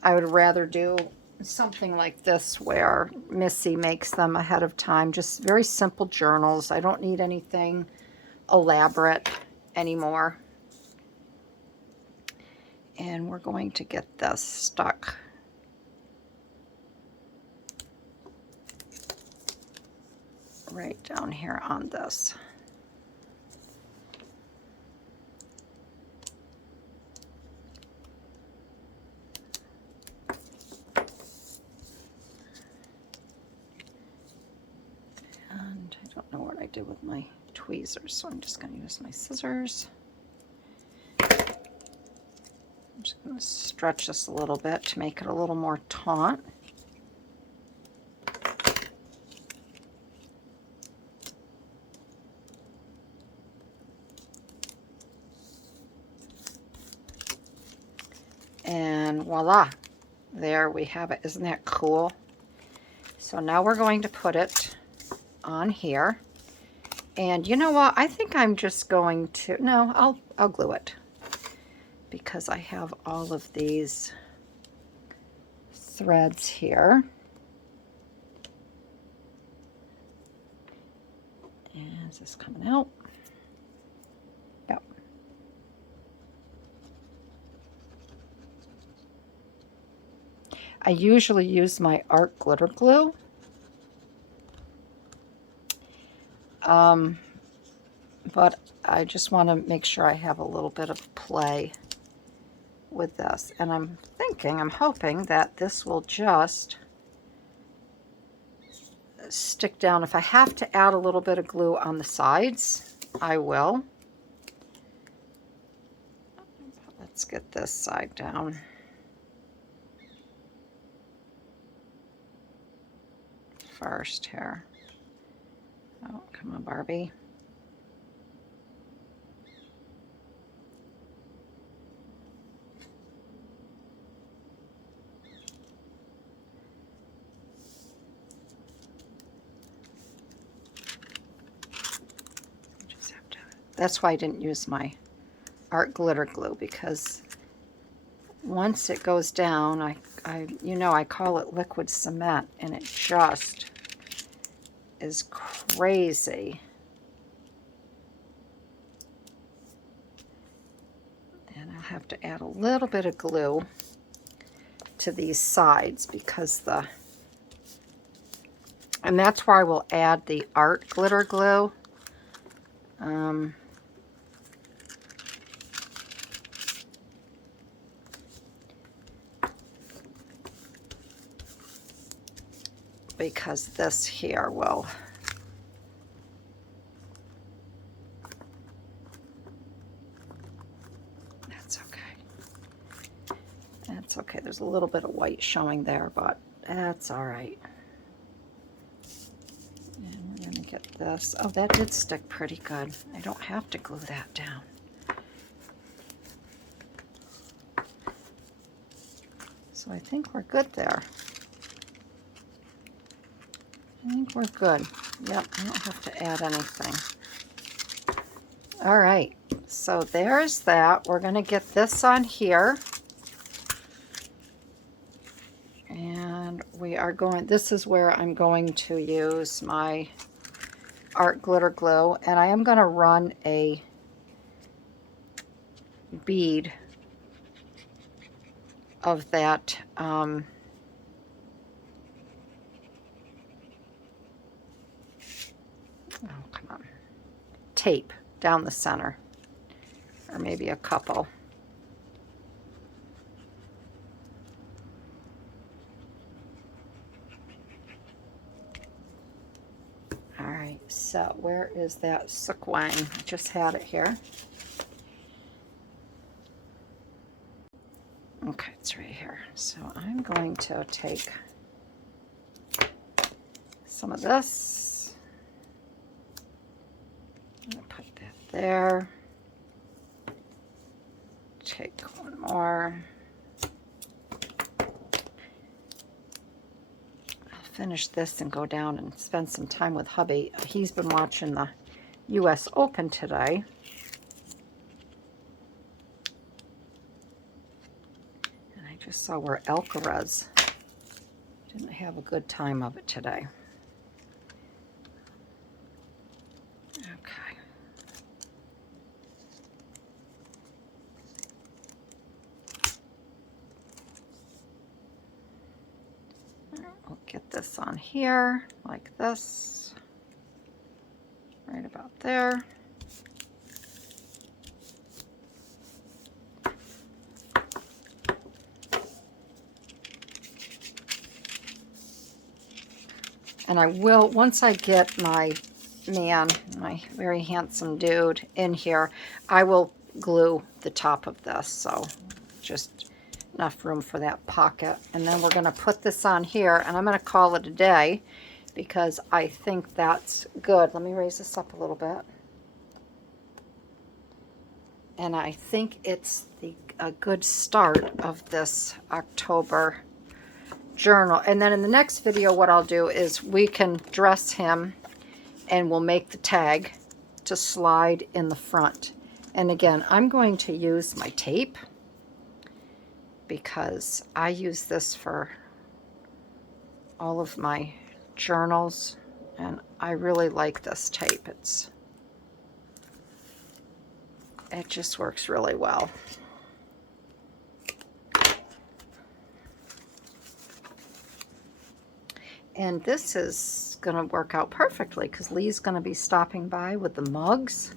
I would rather do something like this where Missy makes them ahead of time, just very simple journals. I don't need anything elaborate anymore. And we're going to get this stuck right down here on this. And I don't know what I did with my tweezers, so I'm just going to use my scissors. I'm just going to stretch this a little bit to make it a little more taut. And voila, there we have it. Isn't that cool? So now we're going to put it on here. And you know what? I think I'm just going to, no, I'll glue it because I have all of these threads here. And is this coming out? Yep. I usually use my art glitter glue. But I just want to make sure I have a little bit of play with this. And I'm hoping that this will just stick down. If I have to add a little bit of glue on the sides, I will. Let's get this side down. First here. Oh, come on, Barbie. That's why I didn't use my art glitter glue, because once it goes down, I call it liquid cement, and it just is crazy. And I'll have to add a little bit of glue to these sides, because and that's where I will add the art glitter glue. Because this here will, that's okay. That's okay. There's a little bit of white showing there, but that's all right. And we're going to get this. Oh, that did stick pretty good. I don't have to glue that down. So I think we're good there. I think we're good. Yep, I don't have to add anything. All right, so there's that. We're going to get this on here. And we are going, this is where I'm going to use my art glitter glue. And I am going to run a bead of that oh, come on, tape down the center, or maybe a couple. All right, so where is that sequin? I just had it here. Okay, it's right here. So I'm going to take some of this. I'm going to put that there. Take one more. I'll finish this and go down and spend some time with hubby. He's been watching the US Open today. And I just saw where Alcaraz didn't have a good time of it today. We'll get this on here like this, right about there. And I will, once I get my man, my very handsome dude in here, I will glue the top of this, so just enough room for that pocket. And then we're going to put this on here, and I'm going to call it a day, because I think that's good. Let me raise this up a little bit. And I think it's a good start of this October journal. And then in the next video, what I'll do is we can dress him, and we'll make the tag to slide in the front. And again, I'm going to use my tape, because I use this for all of my journals, and I really like this tape. It just works really well. And this is going to work out perfectly, because Lee's going to be stopping by with the mugs.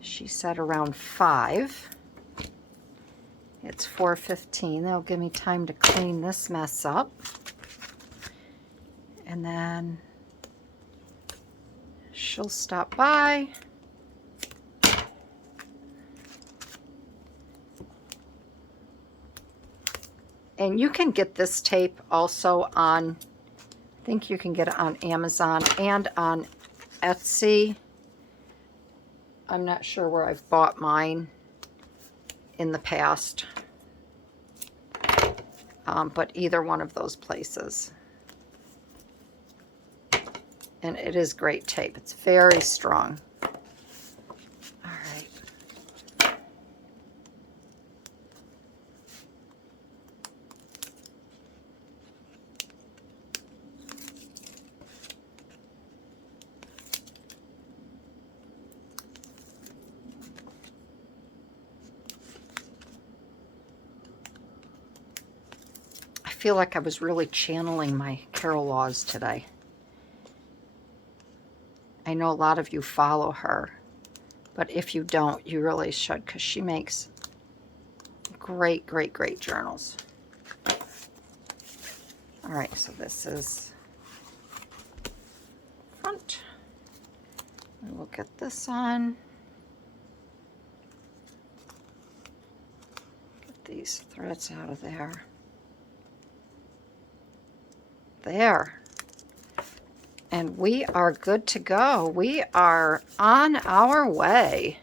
She said around 5. It's 4:15. That'll give me time to clean this mess up. And then she'll stop by. And you can get this tape also on, I think you can get it on Amazon and on Etsy. I'm not sure where I've bought mine in the past, but either one of those places. And it is great tape. It's very strong. All feel like I was really channeling my Carol Laws today. I know a lot of you follow her, but if you don't, you really should, because she makes great, great, great journals. All right, so this is front. And we'll get this on. Get these threads out of there. There. And we are good to go. We are on our way.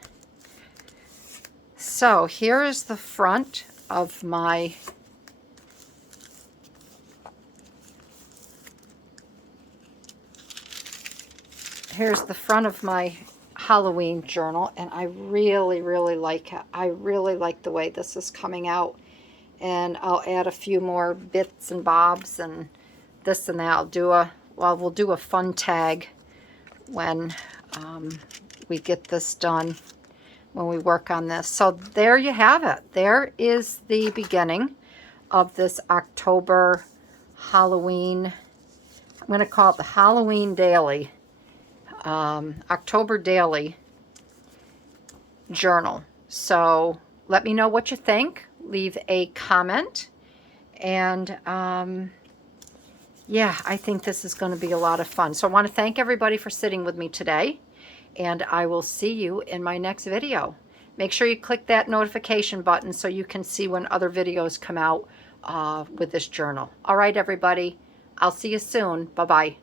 So here is the front of my Halloween journal, and I really, really like it. I really like the way this is coming out. And I'll add a few more bits and bobs and this and that. We'll do a fun tag when we get this done, when we work on this. So there you have it. There is the beginning of this October Halloween. I'm going to call it the Halloween Daily, October Daily journal. So let me know what you think. Leave a comment. And yeah, I think this is going to be a lot of fun. So I want to thank everybody for sitting with me today. And I will see you in my next video. Make sure you click that notification button so you can see when other videos come out with this journal. All right, everybody. I'll see you soon. Bye-bye.